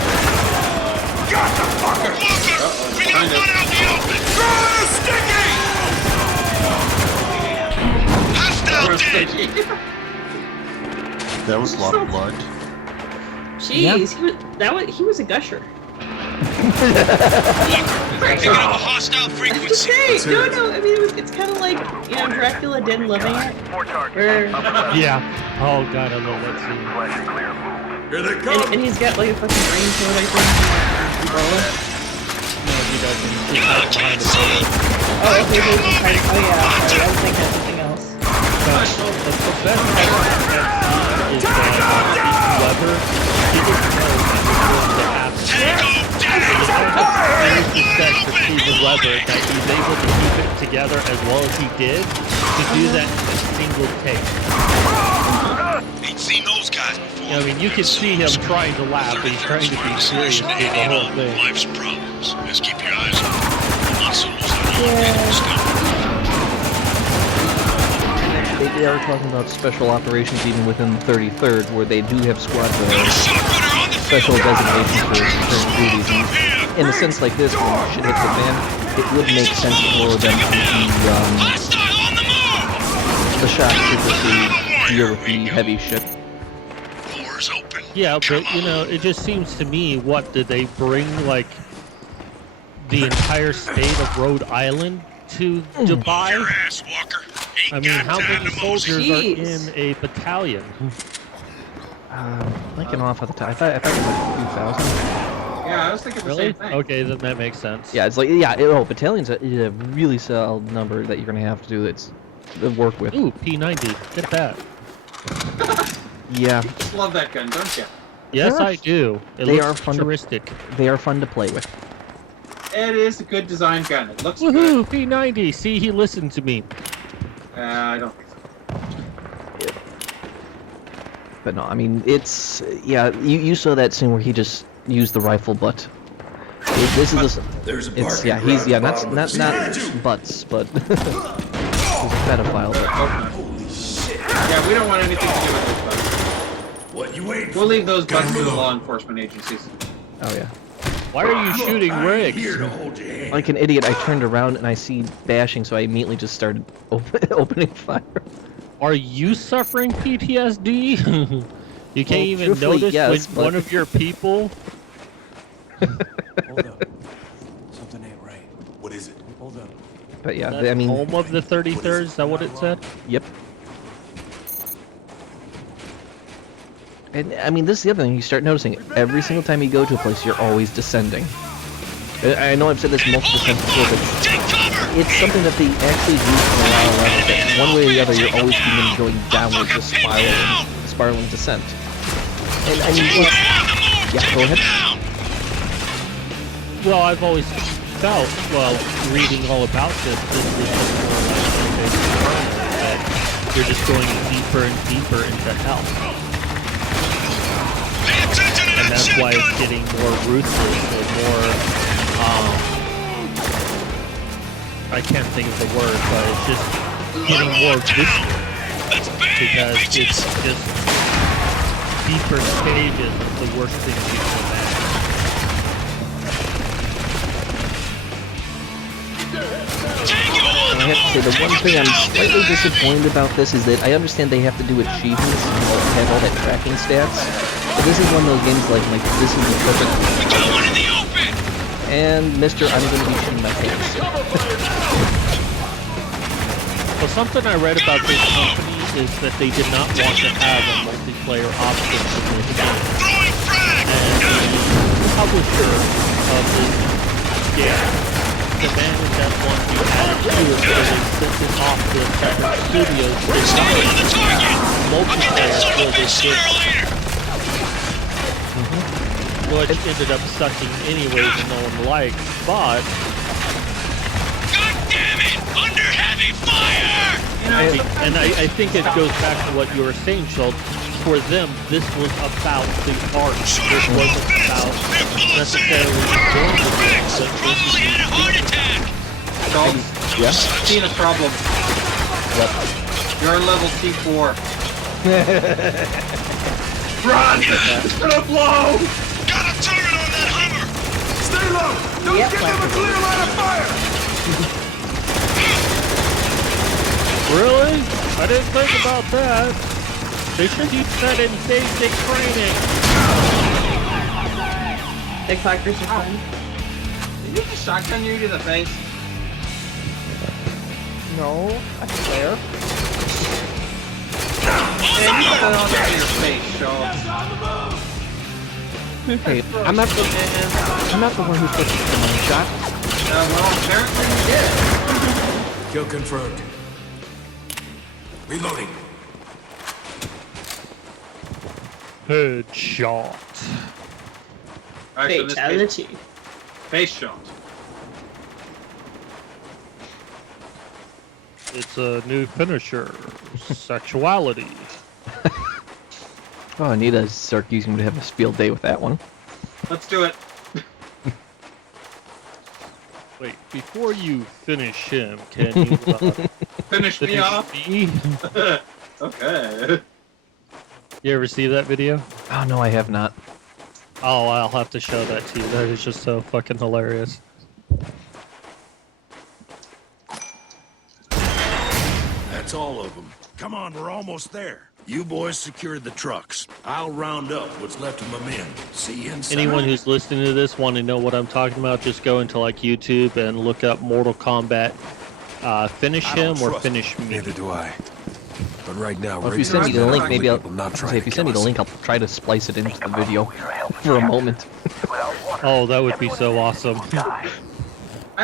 Got the fucker. Walker! We got one out in the open! Throw in a sticky. Hostile dead! That was a lot of blood. Jeez, he was a gusher. We're picking up a hostile I'm just frequency. saying. No. I mean, it's kind of like Dracula Dead and Loving It, where Yeah. Oh god, I love that scene. Here they come. and he's got like a fucking brain sword, I think. Umbrella. No, he doesn't. He's Yeah, I hiding behind can't the see! Oh, okay, he's just hiding. Oh yeah, sorry, I was thinking of something else. The best part of that scene is that Weber, he didn't know that was going to happen. Tango down! There's respect for Steven Weber that he's able to keep it together as well as he did to do that in a single take. Ain't seen those guys before. I mean, you can see him trying to laugh, but he's trying to be serious with the whole thing. Life's problems. Just keep your eyes open. Not so much that They are talking about special operations even within the 33rd, where they do have squads of special designations for certain duties. And in a sense like this, when shit hits the fan, it would make sense for them to be the shock trooper to deal with the heavy shit. Doors open. Yeah, but you know, it just seems to me, what did they bring like the entire state of Rhode Island to Dubai? Your ass, Walker. I mean, how many soldiers are Jeez. in a battalion? Linking off at the top. I thought it was like 2,000. Yeah, I was thinking the Really? same thing. Okay, then that makes sense. Yeah, it's like, yeah, battalion's a really solid number that you're gonna have to do it's work with. Ooh, P90. Get that. Yeah, You just love that gun, don't you? Yes, They are- I do. It they looks are fun to- futuristic. they are fun to play with. It is a good design gun. It looks good. Woohoo! P90. See, he listened to me. I don't think so. But no, I mean, it's, yeah, you saw that scene where he just used the rifle butt. This is the, There's a it's, parking yeah, he's, garage yeah, bottom not of the butts, but he's a pedophile. But, Holy shit. Yeah, we don't want anything to do with those bugs. What you waiting for? We'll leave those bugs to the Gotta law move. enforcement agencies. oh yeah. Why are you shooting I ain't rigs? here to hold your hand. Like an idiot, I turned around and I see bashing, so I immediately just started opening fire. Are you suffering PTSD? You can't even truthfully, notice yes, when but- one of your people. Hold up. Something ain't right. What is it? Hold up. But yeah, That's I mean, home of the 33rd. Is that what it said? yep. And I mean, this is the other thing you start noticing. Every single time you go to a place, you're always descending. I know I've said this multiple times before, but Take cover! it's something that they actually use in a lot of levels. That one way or the other, you're always being going downwards, just spiraling descent. And I mean, it's, yeah, go ahead. Well, I've always felt, well, reading all about this is more like that you're just going deeper and deeper into hell. Pay attention to And that that's why it's shotgun! getting more ruthless or more, I can't think of the word, but it's just getting more vicious That's bad, because bitches! it's just deeper stages of the worst things you can imagine. Tango on I the have to say, the one thing I'm slightly disappointed about this is that I understand they have to do achievements and have all that tracking stats, but this is one of those games like this is the perfect. We got one in the open! And Mr. I'm going to be shooting my pants. Well, something I read about this company is that they did not want to have a multiplayer option in this game. Throwing frag! And the publisher of this game demanded that one be added to it, so they sent it off to separate studios to Stay on the design target! I'll get that multiplayer son of for a bitch this sooner or game, later! which ended up sucking anyways and no one liked, but God damn it! Under heavy fire! I think it goes back to what you were saying, Schultz. For them, this was about the art. This wasn't about necessarily doing the things, but Probably had a heart attack! Schultz, Yeah? I've seen a problem. Yep. You're level T4. Run! It's gonna blow! Got a target on that Hummer! Stay low! Don't Yep, give them a clear line of fire! really? I didn't think about that. They should teach that in basic training. Big factors are fun. Did you just shotgun you to the face? No, that's fair. Man, you got it all over your face, Schultz. Hey, I'm not the one who took the money shot. Well, apparently you did. Kill confirmed. Reloading. Headshot. Alright, so in this case, Fatality. face shot. It's a new finisher. Sexuality. Oh, Anita Sarkeesian would have a field day with that one. Let's do it. Wait, before you finish him, can you Finish me finish off. me? Okay. You ever see that video? Oh no, I have not. Oh, I'll have to show that to you. That is just so fucking hilarious. That's all of them. Come on, we're almost there. You boys secured the trucks. I'll round up what's left of my men. See you inside. Anyone who's listening to this want to know what I'm talking about, just go into like YouTube and look up Mortal Kombat Finish Him or Finish Me. Neither do I. But right now, Well, if you send me the link, maybe I'll. not trying If you send me the link, I'll try to splice it into the video for a moment. Oh, that would be so awesome. I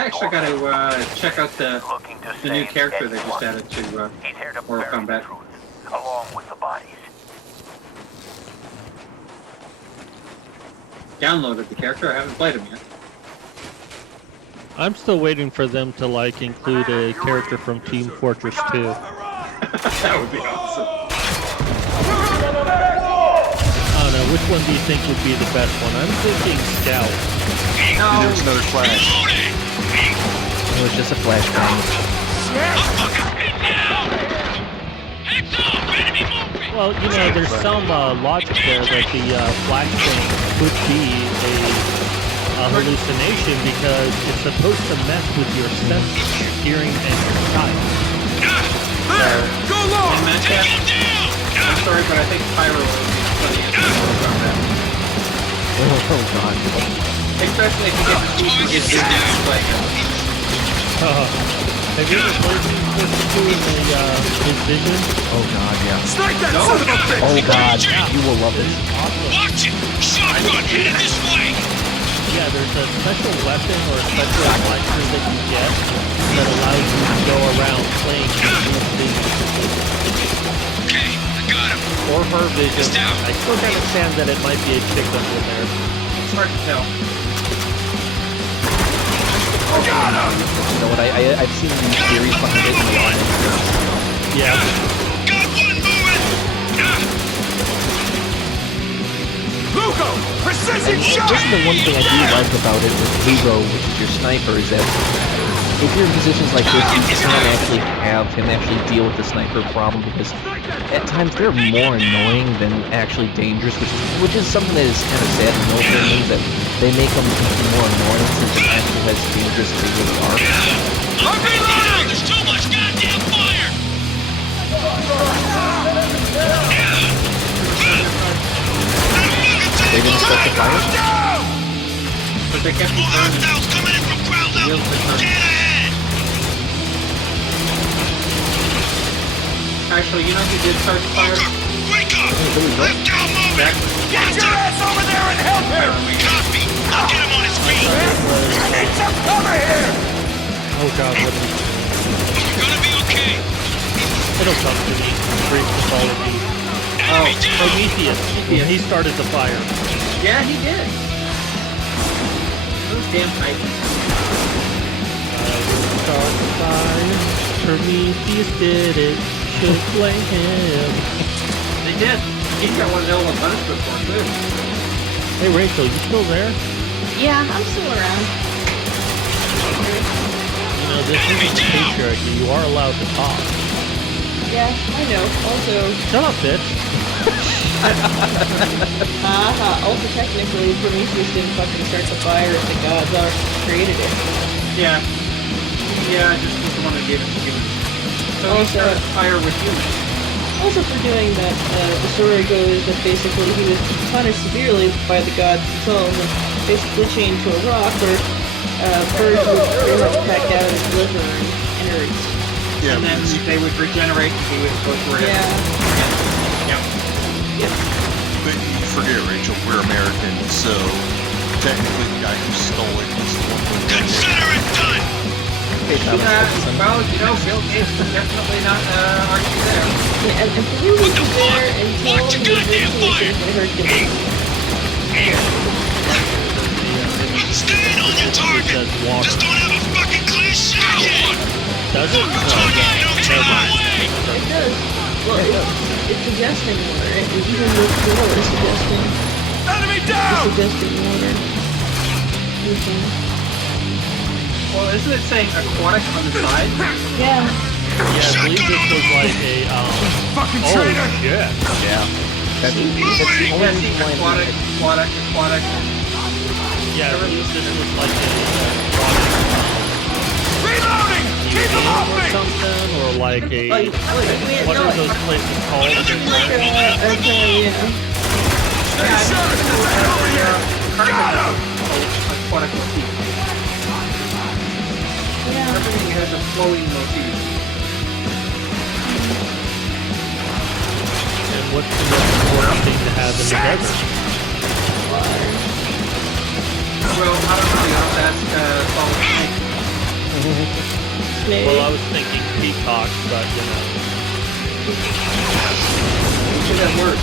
actually got to check out the new character they just added to Mortal Kombat. Along with the bodies. Downloaded the character. I haven't played him yet. I'm still waiting for them to like include a character from Team Fortress 2. That would be awesome. I don't know, which one do you think would be the best one? I'm thinking Scout. There was another flash. It was just a flashbang. Well, you know, there's some logic there that the flashbang could be a hallucination because it's supposed to mess with your senses, hearing and your sight. Go long! Take him down! I'm sorry, but I think Pyro is funny as Mortal Kombat. Oh god. Especially if you get to see his videos playing it. Have you ever played Team Fortress 2 in his vision? Oh god, yeah. Strike that son of a bitch! Oh god, you will love it. Watch it! Shotgun headed this way! Yeah, there's a special weapon or a special license that you get that allows you to go around playing his vision. Okay, I got him. Or her vision. down. I still understand that it might be a chick under there. It's hard to tell. You know what, I've seen these theories behind it in the audience. Yeah. Got one moving! Lugo! Precision shot! Just the one thing I do like about it with Hugo, which is your sniper, is that if you're in positions like this, you can't actually have him actually deal with the sniper problem because at times they're more annoying than actually dangerous, which is something that is kind of sad in military movies, that they make them more annoying since they're actually as dangerous as they really are. I'm reloading! There's too much goddamn fire! They didn't start the fire? But they kept me burning. Hostiles coming in from ground level! Get ahead! Actually, you know who did start the fire? Wake up! Left down moving! Get your ass over there and help him! Copy! I'll get him on his feet! I need some cover here! Oh god, what is You're gonna be okay! It'll come to me. Brief with all of you. Enemy down! Prometheus. Yeah, he started the fire. Yeah, he did. Those damn Titans. Start the fire. Prometheus did it. Should blame him. They did. He got one hell of a punishment for it, too. Hey Rachel, you still there? Yeah, I'm still around. You know, this isn't patriarchy. You are allowed to talk. Yeah, I know. Also, Shut up, bitch. also technically, Prometheus didn't fucking start the fire if the gods created it. Yeah. Yeah, I just was the one that gave it to humans. So he Also- started the fire with humans. Also for doing that, the story goes that basically he was punished severely by the gods themselves and basically chained to a rock where birds would pretty much peck out his liver and innards. Yeah, And then they would regenerate and he would go through it. Yeah. Yep. but you forget, Rachel, we're Americans, so technically the guy who stole it was the one who Consider it done! Okay, Thomas, Well, you know, Bill Gates is definitely not argue there. Yeah, and Prometheus was there until Watch he your was goddamn fire! by Hercules. I'm staying on your target! Says water. Just don't have a fucking clear shot yet! Does it? Target, no time away! It does. Well, it's suggesting water, and even the floor is suggesting, Enemy down! suggesting water. Well, isn't it saying aquatic on the side? Yeah. Yeah, I believe this was like a, Fucking oh, traitor! shit. Yeah. That's the Yeah, only see, reason why aquatic. Yeah, I believe this was like a, product. Reloading! Keep him off or me! something, or like a what are those places called? Hey, Sheriff, back over here! Got him! Aquatic motif. Everything has a flowing motif. And what's the most important thing to have in the desert? Well, I don't know. You have to ask Solid Snake. Well, I was thinking peacocks, but you know. You should have words.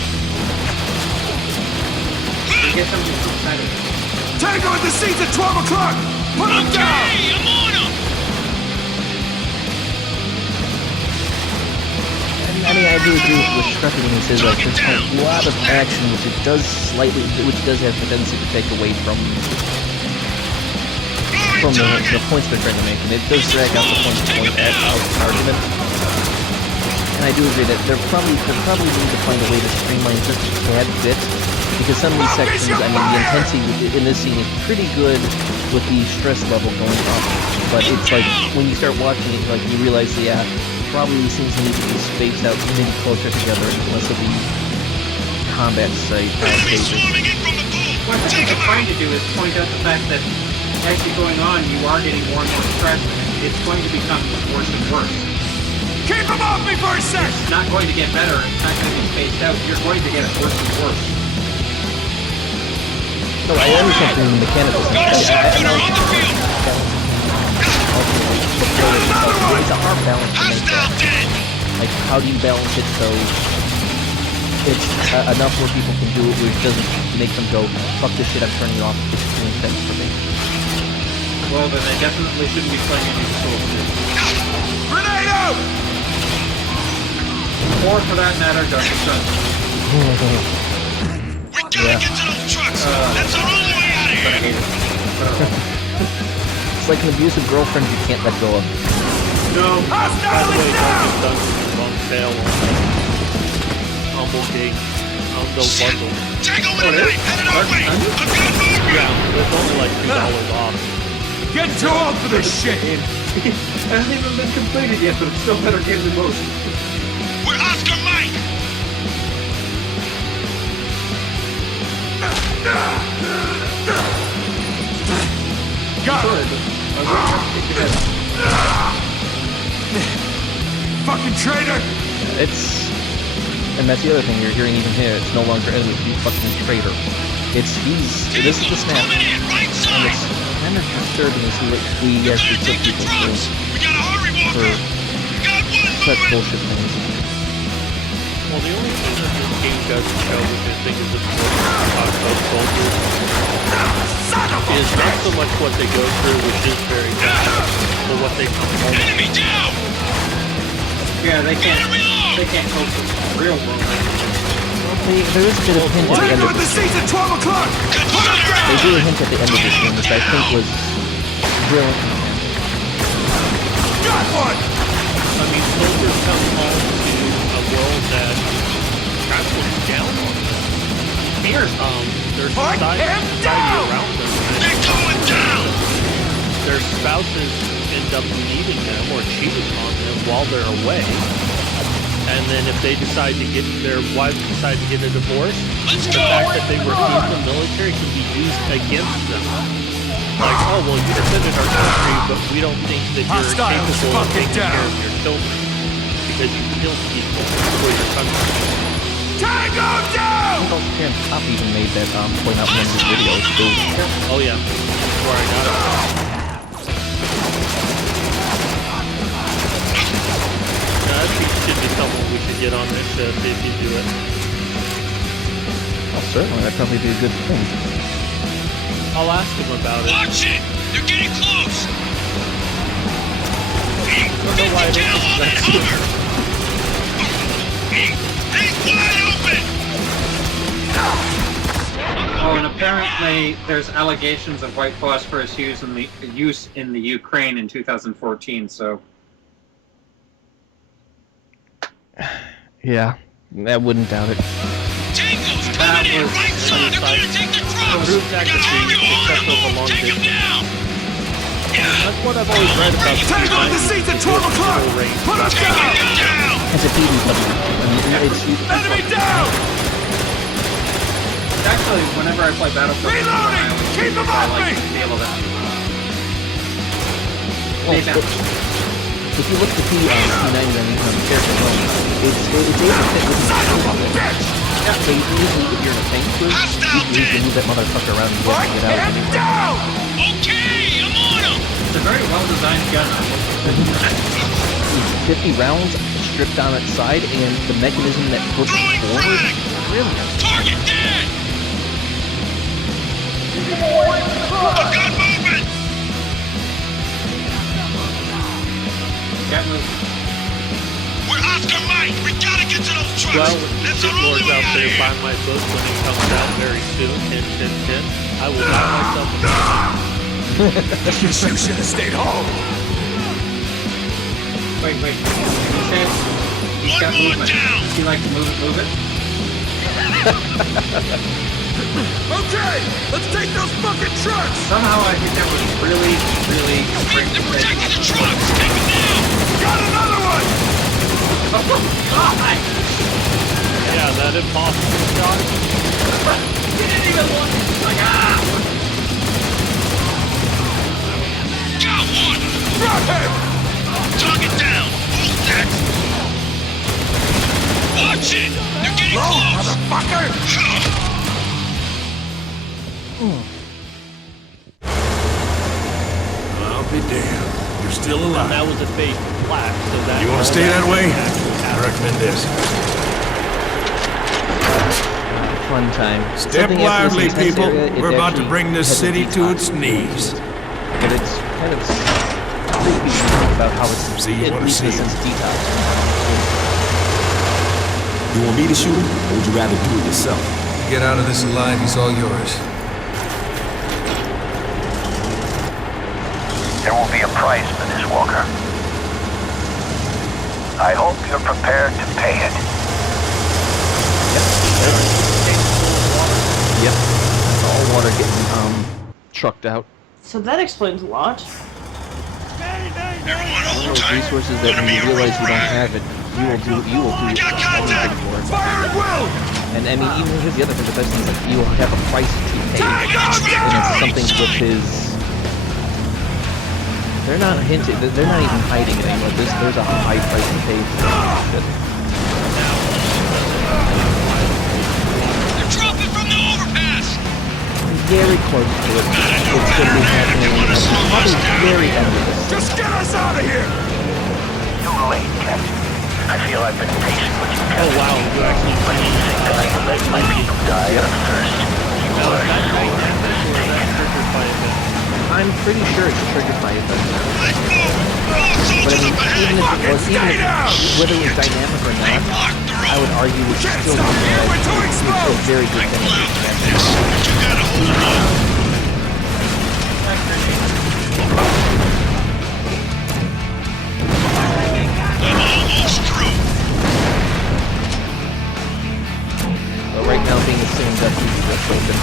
You get something from Saturday. Tango at the seats at 12 o'clock! Put him down! Hey, I'm on him! I mean, I do agree with Shreppy when he says like there's a lot of action, which does have the tendency to take away from the points they're trying to make, and it does drag out the point argument. And I do agree that they probably need to find a way to streamline just a tad bit, because some of these sections, I mean, the intensity in this scene is pretty good with the stress level going up, but it's like when you start watching it, like you realize, yeah, probably these things need to be spaced out maybe closer together into less of the combat site phases. What I think they're trying to do is point out the fact that as you're going on, you are getting more and more stressed, and it's going to become worse and worse. Keep him off me for a sec! It's not going to get better, it's not going to be spaced out, you're going to get it worse and worse. No, I understand from the mechanical sense. I know it's a hard balance to make that. Like, how do you balance it so it's enough where people can do it where it doesn't make them go, fuck this shit, I'm turning it off, it's too intense for me. Well, then they definitely shouldn't be playing any tools. Grenade out! Or for that matter, Dr. Sun. We gotta get to those trucks! That's our only way out of here! It's like an abusive girlfriend you can't let go of. No. By Hostile the way, is down! Duncan Duncan's on sale on Humble Gate. Humble Bundle. Tango with a knife, headed our way! I've got movement! Yeah, it's only like $2 off. Getting too old for this shit! It hasn't even been completed yet, but it's still better getting the motion. We're Oscar Mike! Got it! Fucking traitor! And that's the other thing you're hearing even here, it's no longer enemy, you fucking traitor. This is the snap, and it's kind of disturbing to see what we actually put people through for such bullshit things. Well, the only thing that this game doesn't show, which I think is important to talk about soldiers, is not so much what they go through, which is very bad, but what they come home with. Enemy down! Yeah, they can't cope with the real world. There is a bit of a hint at the end Tango of at the this. seats at 12 o'clock! Put him down! They do a hint at the end of this game, which I think was brilliant. Got one! I mean, soldiers come home to a world that kind of looks down on them. Their society around them. They're going down! Their spouses end up leaving them or cheating on them while they're away. And then if they decide to get their wives decide to get a divorce, the fact that they refuse the military can be used against them. Like, oh well, you defended our country, but we don't think that you're capable of taking care of your children because you killed people for your country. Tango down! Camp Top even made that point out in one of his videos too. Oh yeah, that's where I got it. That should be something we should get on this show, see if you do it. Oh, certainly, that'd probably be a good thing. I'll ask him about it. Watch it! They're getting close! I don't know why I don't think that's good. He's wide open! Oh, and apparently there's allegations of white phosphorus use in the Ukraine in 2014, so... Yeah, I wouldn't doubt it. Tango's coming in! Right side! They're gonna take the trucks! We got a hurry on them! Take them down! That's what I've always read about the Take on the seats at 12 o'clock! Put us down! As a PvW, I mean, it's Enemy down! Actually, whenever I play Battlefield, Reloading! Keep them I off like me! to be able to. well, if you look at the P90 character alone, it's able to fit with the yeah, so you can usually, if you're in a tank group, you can usually move that motherfucker around and get out of it. Down! Okay, I'm on him! It's a very well-designed gun. 50 rounds stripped on its side, and the mechanism that pushes forward is brilliant. Target dead! I've got movement! Can't move. We're Oscar Mike! We gotta get to those trucks! Well, when That's Sith our only Lord's way out out of there here! buy my book when it comes out very soon, hint, hint, hint, I will buy myself a You should have stayed home! Wait. He said he's got movement. Does he like to move it? Okay! Let's take those fucking trucks! Somehow I think that was really great. They're protecting the trucks! Take them down! Got another one! Oh, God! Yeah, that impossible shot. He didn't even look. Like, Got one! Drop him! Target down! Who's next? Watch it! They're getting close! Motherfucker! I'll be damned. You're still alive. That was a fake flash, so that... You want to stay that way? I recommend this. Fun time. Step Something after lively, this intense people. area, it We're about to actually bring this has a city to detox. its knees. But it's kind of creepy about how it's See, you at wanna least see in a it. sense detox. You want me to shoot him, or would you rather do it yourself? Get out of this alive, he's all yours. There will be a price for this, Walker. I hope you're prepared to pay it. Yep. All water getting trucked out. So that explains a lot. All those resources that when you realize you don't have it, you will do anything for it. And I mean, even here's the other thing, the best thing is like you will have a price to pay, and it's something which is they're not hinting, they're not even hiding it anymore. There's a high price to pay for this shit. They're dropping from the overpass! Very close to it. It's going to be happening at probably very end of this. Just get us out of here! Too late, Captain. I feel I've been patient with you. Oh wow, you actually And I can let my people die of thirst. Now, is that dynamic or is that triggered by event? I'm pretty sure it's triggered by event. Let's move! But I mean, even if it was, whether it was dynamic or not, I would argue it's still a very good thing. You gotta hold on! I'm almost through! But right now, being a sitting duck, he's just open.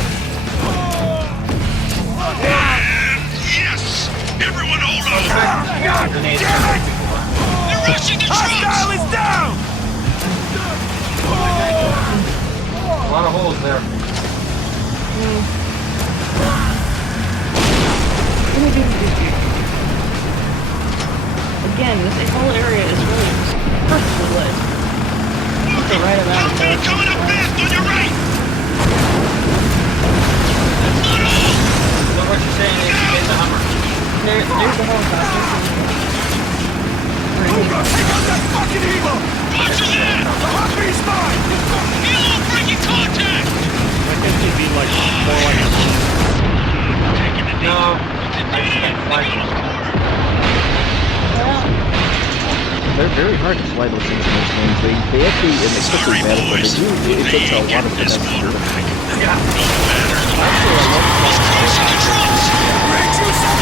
And yes! Everyone hold on! God damn it! They're rushing the trucks! Hostile is down! A lot of holes there. Again, this whole area is really perfectly lit. Walker, right about it. outfit coming up fast on your right! That's not all! So what you're saying is you get the Hummer. There's the helicopter. Take out that fucking evil! Roger that! The Huckabee mine! Helo breaking contact! I guess it'd be like more like Taking the No, I can't fly them. They're very hard to fly those things in those games. They actually, and especially Battlefield, they do, it takes a lot of finesse to do it.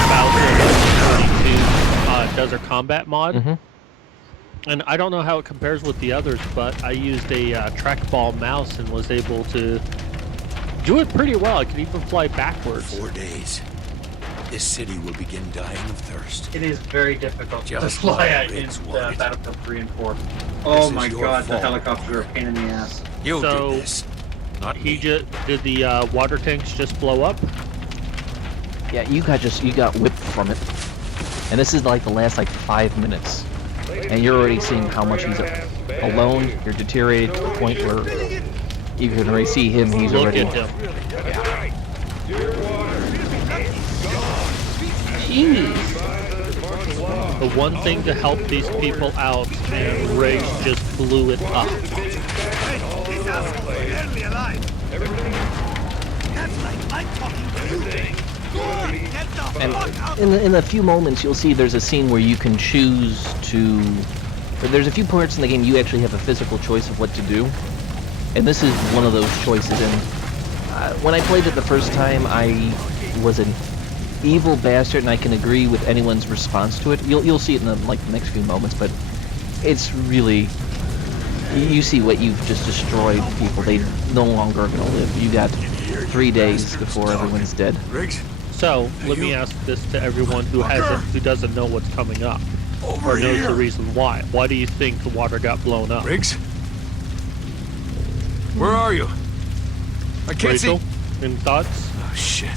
Battlefield Desert Combat mod. And I don't know how it compares with the others, but I used a trackball mouse and was able to do it pretty well. I could even fly backwards. 4 days. this city will begin dying of thirst. It is very difficult to Just fly like in Riggs wanted. Battlefield 3 and 4. Oh is my your god, the fault. helicopters are a pain in the ass. You So, did this. Not He me. just did the water tanks just blow up? Yeah, you got whipped from it. And this is like the last like 5 minutes. And you're already seeing how much he's alone. You're deteriorated to the point where you can already see him. He's Look already. at him. Jeez. The one thing to help these people out, and Riggs just blew it up. And in a few moments, you'll see there's a scene where you can choose to. There's a few parts in the game you actually have a physical choice of what to do, and this is one of those choices. And when I played it the first time, I was an evil bastard, and I can agree with anyone's response to it. You'll see it in the next few moments, but it's really. You see what you've just destroyed. People, they no longer are gonna live. You got 3 days before everyone's dead. Riggs? So, let me ask this to everyone who doesn't know what's coming up, or knows the reason why. Why do you think the water got blown up? Riggs? Where are you? I can't Rachel, see. any thoughts? Oh, shit.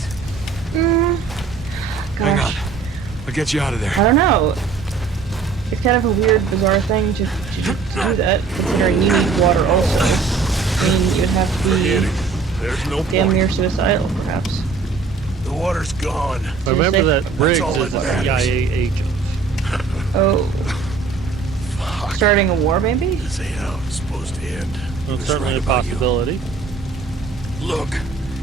Gosh. Hang on. I'll get you out of there. I don't know. It's kind of a weird, bizarre thing to do that, considering you need water also. I mean, you'd have to be There's no damn point. near suicidal, perhaps. The water's gone. Remember that Riggs all is that a matters. CIA agent. Oh. Fuck. Starting a war, maybe? This ain't how it's supposed to end. Well, It's certainly right a about you. possibility. Look,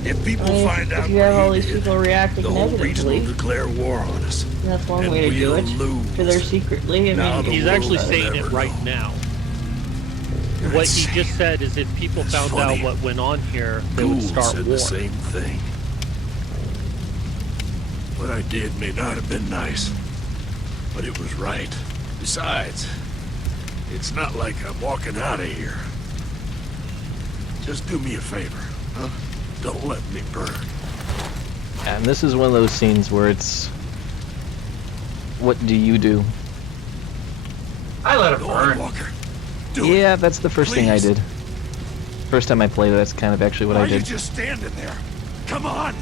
if people I mean, find out if you have what all he these did, people reacting the whole region will negatively, declare war on us. that's one and way to do we'll it. lose. If they're secretly, I Now mean, the He's world actually will saying it never right know. now. You're What he insane. just said is if people It's found funny. out what went on here, they would Gould start said war. the same thing. What I did may not have been nice, but it was right. Besides, it's not like I'm walking out of here. Just do me a favor, huh? Don't let me burn. And this is one of those scenes where it's. What do you do? I let it Go on, burn. Walker. Do it. Yeah, that's the first thing I Please. did. First time I played it, that's kind of actually what Why I are you did. just standing there? Come on!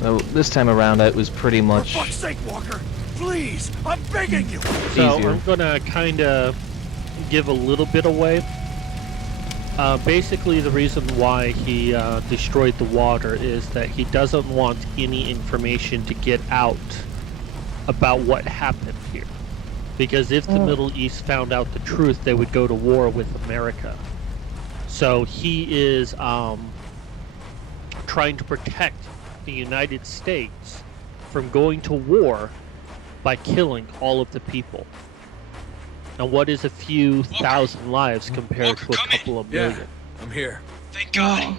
So this time around, it was pretty For much. fuck's sake, Walker! Please! I'm begging you! So easier. I'm gonna kind of give a little bit away. Basically, the reason why he destroyed the water is that he doesn't want any information to get out about what happened here. Because if the Middle East found out the truth, they would go to war with America. So he is trying to protect the United States from going to war by killing all of the people. Now, what is a few thousand lives compared to a couple of million? I'm here. Thank God.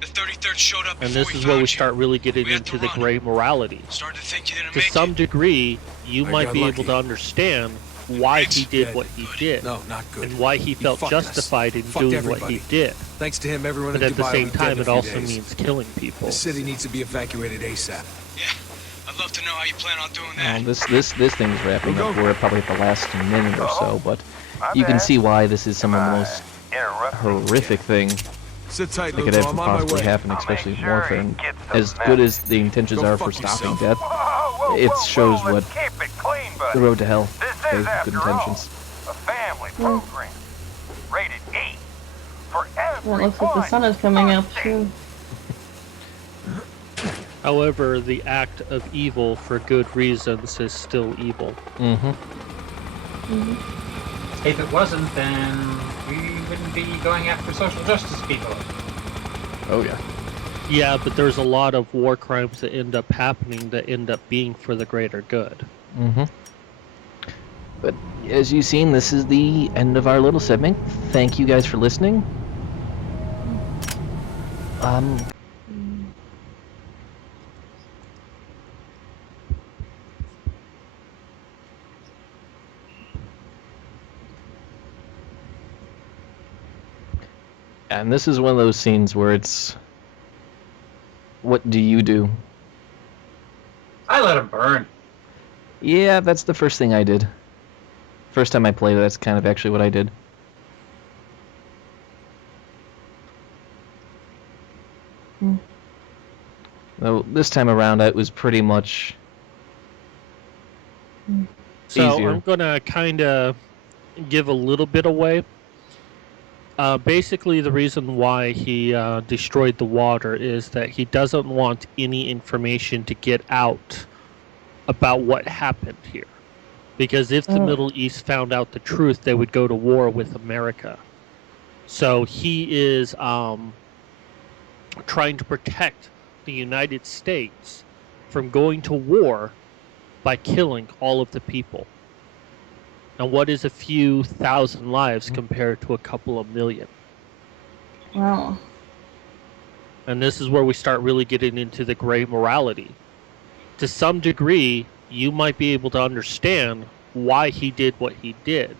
The 33rd showed up And before this we is where we found start really getting We had into to the run. gray morality. Started to think you didn't To make some it. degree, you I might got be lucky. able to understand why he Riggs? did Yeah, what he did, No, not good. and why he felt fucked us. justified in Fucked doing everybody. what he did. Thanks to him, everyone But in at the Dubai same will be time, dead in it a few also days. means killing people. The city needs to be evacuated ASAP. Yeah. I'd love to know how you plan on doing Well, that. this thing's wrapping up. We're probably at the last minute or so, but you can see why this is some of the most horrific thing Sit tight, that could Lugo. ever I'm on my possibly way. happen, especially in sure warfare. he And gets the as good as the intentions Go are for fuck stopping yourself. death, it shows what Let's keep it clean, buddy. the road to hell This is is, with after good all, intentions. a family program. Rated E. For Well, it looks like the everyone. sun is coming up soon. However, the act of evil for good reasons is still evil. Mm-hmm. If it wasn't, then we wouldn't be going after social justice people. Oh yeah. Yeah, but there's a lot of war crimes that end up happening that end up being for the greater good. Mm-hmm. But as you've seen, this is the end of our little segment. Thank you guys for listening. And this is one of those scenes where it's. What do you do? I let him burn. Yeah, that's the first thing I did. First time I played it, that's kind of actually what I did. Though this time around, it was pretty much So easier. I'm gonna kind of give a little bit away. Basically, the reason why he destroyed the water is that he doesn't want any information to get out about what happened here. Because if the Middle East found out the truth, they would go to war with America. So he is trying to protect the United States from going to war by killing all of the people. And what is a few thousand lives compared to a couple of million? Wow. And this is where we start really getting into the gray morality. To some degree, you might be able to understand why he did what he did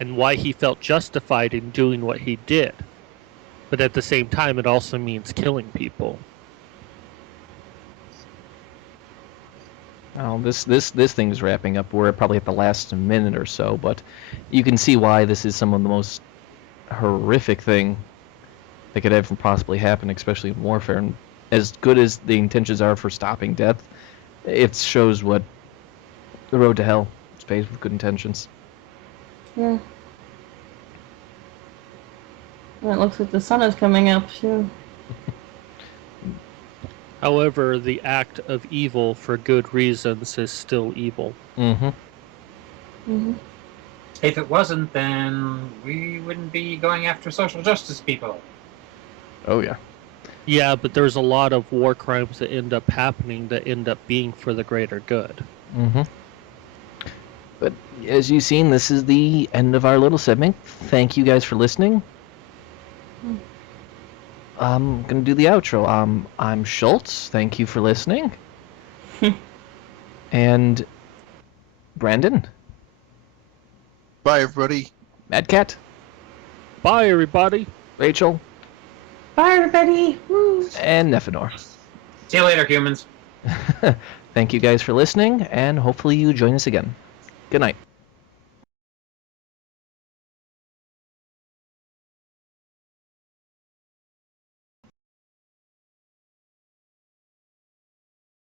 and why he felt justified in doing what he did. But at the same time, it also means killing people. Oh, this thing's wrapping up. We're probably at the last minute or so, but you can see why this is some of the most horrific thing that could ever possibly happen, especially in warfare. And as good as the intentions are for stopping death, it shows what the road to hell is paved with good intentions. Yeah. And it looks like the sun is coming up, too. However, the act of evil for good reasons is still evil. Mm-hmm. Mm-hmm. If it wasn't, then we wouldn't be going after social justice people. Oh, yeah. Yeah, but there's a lot of war crimes that end up happening that end up being for the greater good. Mm-hmm. But as you've seen, this is the end of our little segment. Thank you guys for listening. I'm gonna do the outro. I'm Schultz. Thank you for listening. And Brandon. Bye, everybody. Mad Cat. Bye, everybody. Rachel. Bye, everybody. Woo. And Nephenor. See you later, humans. Thank you guys for listening, and hopefully you join us again. Good night.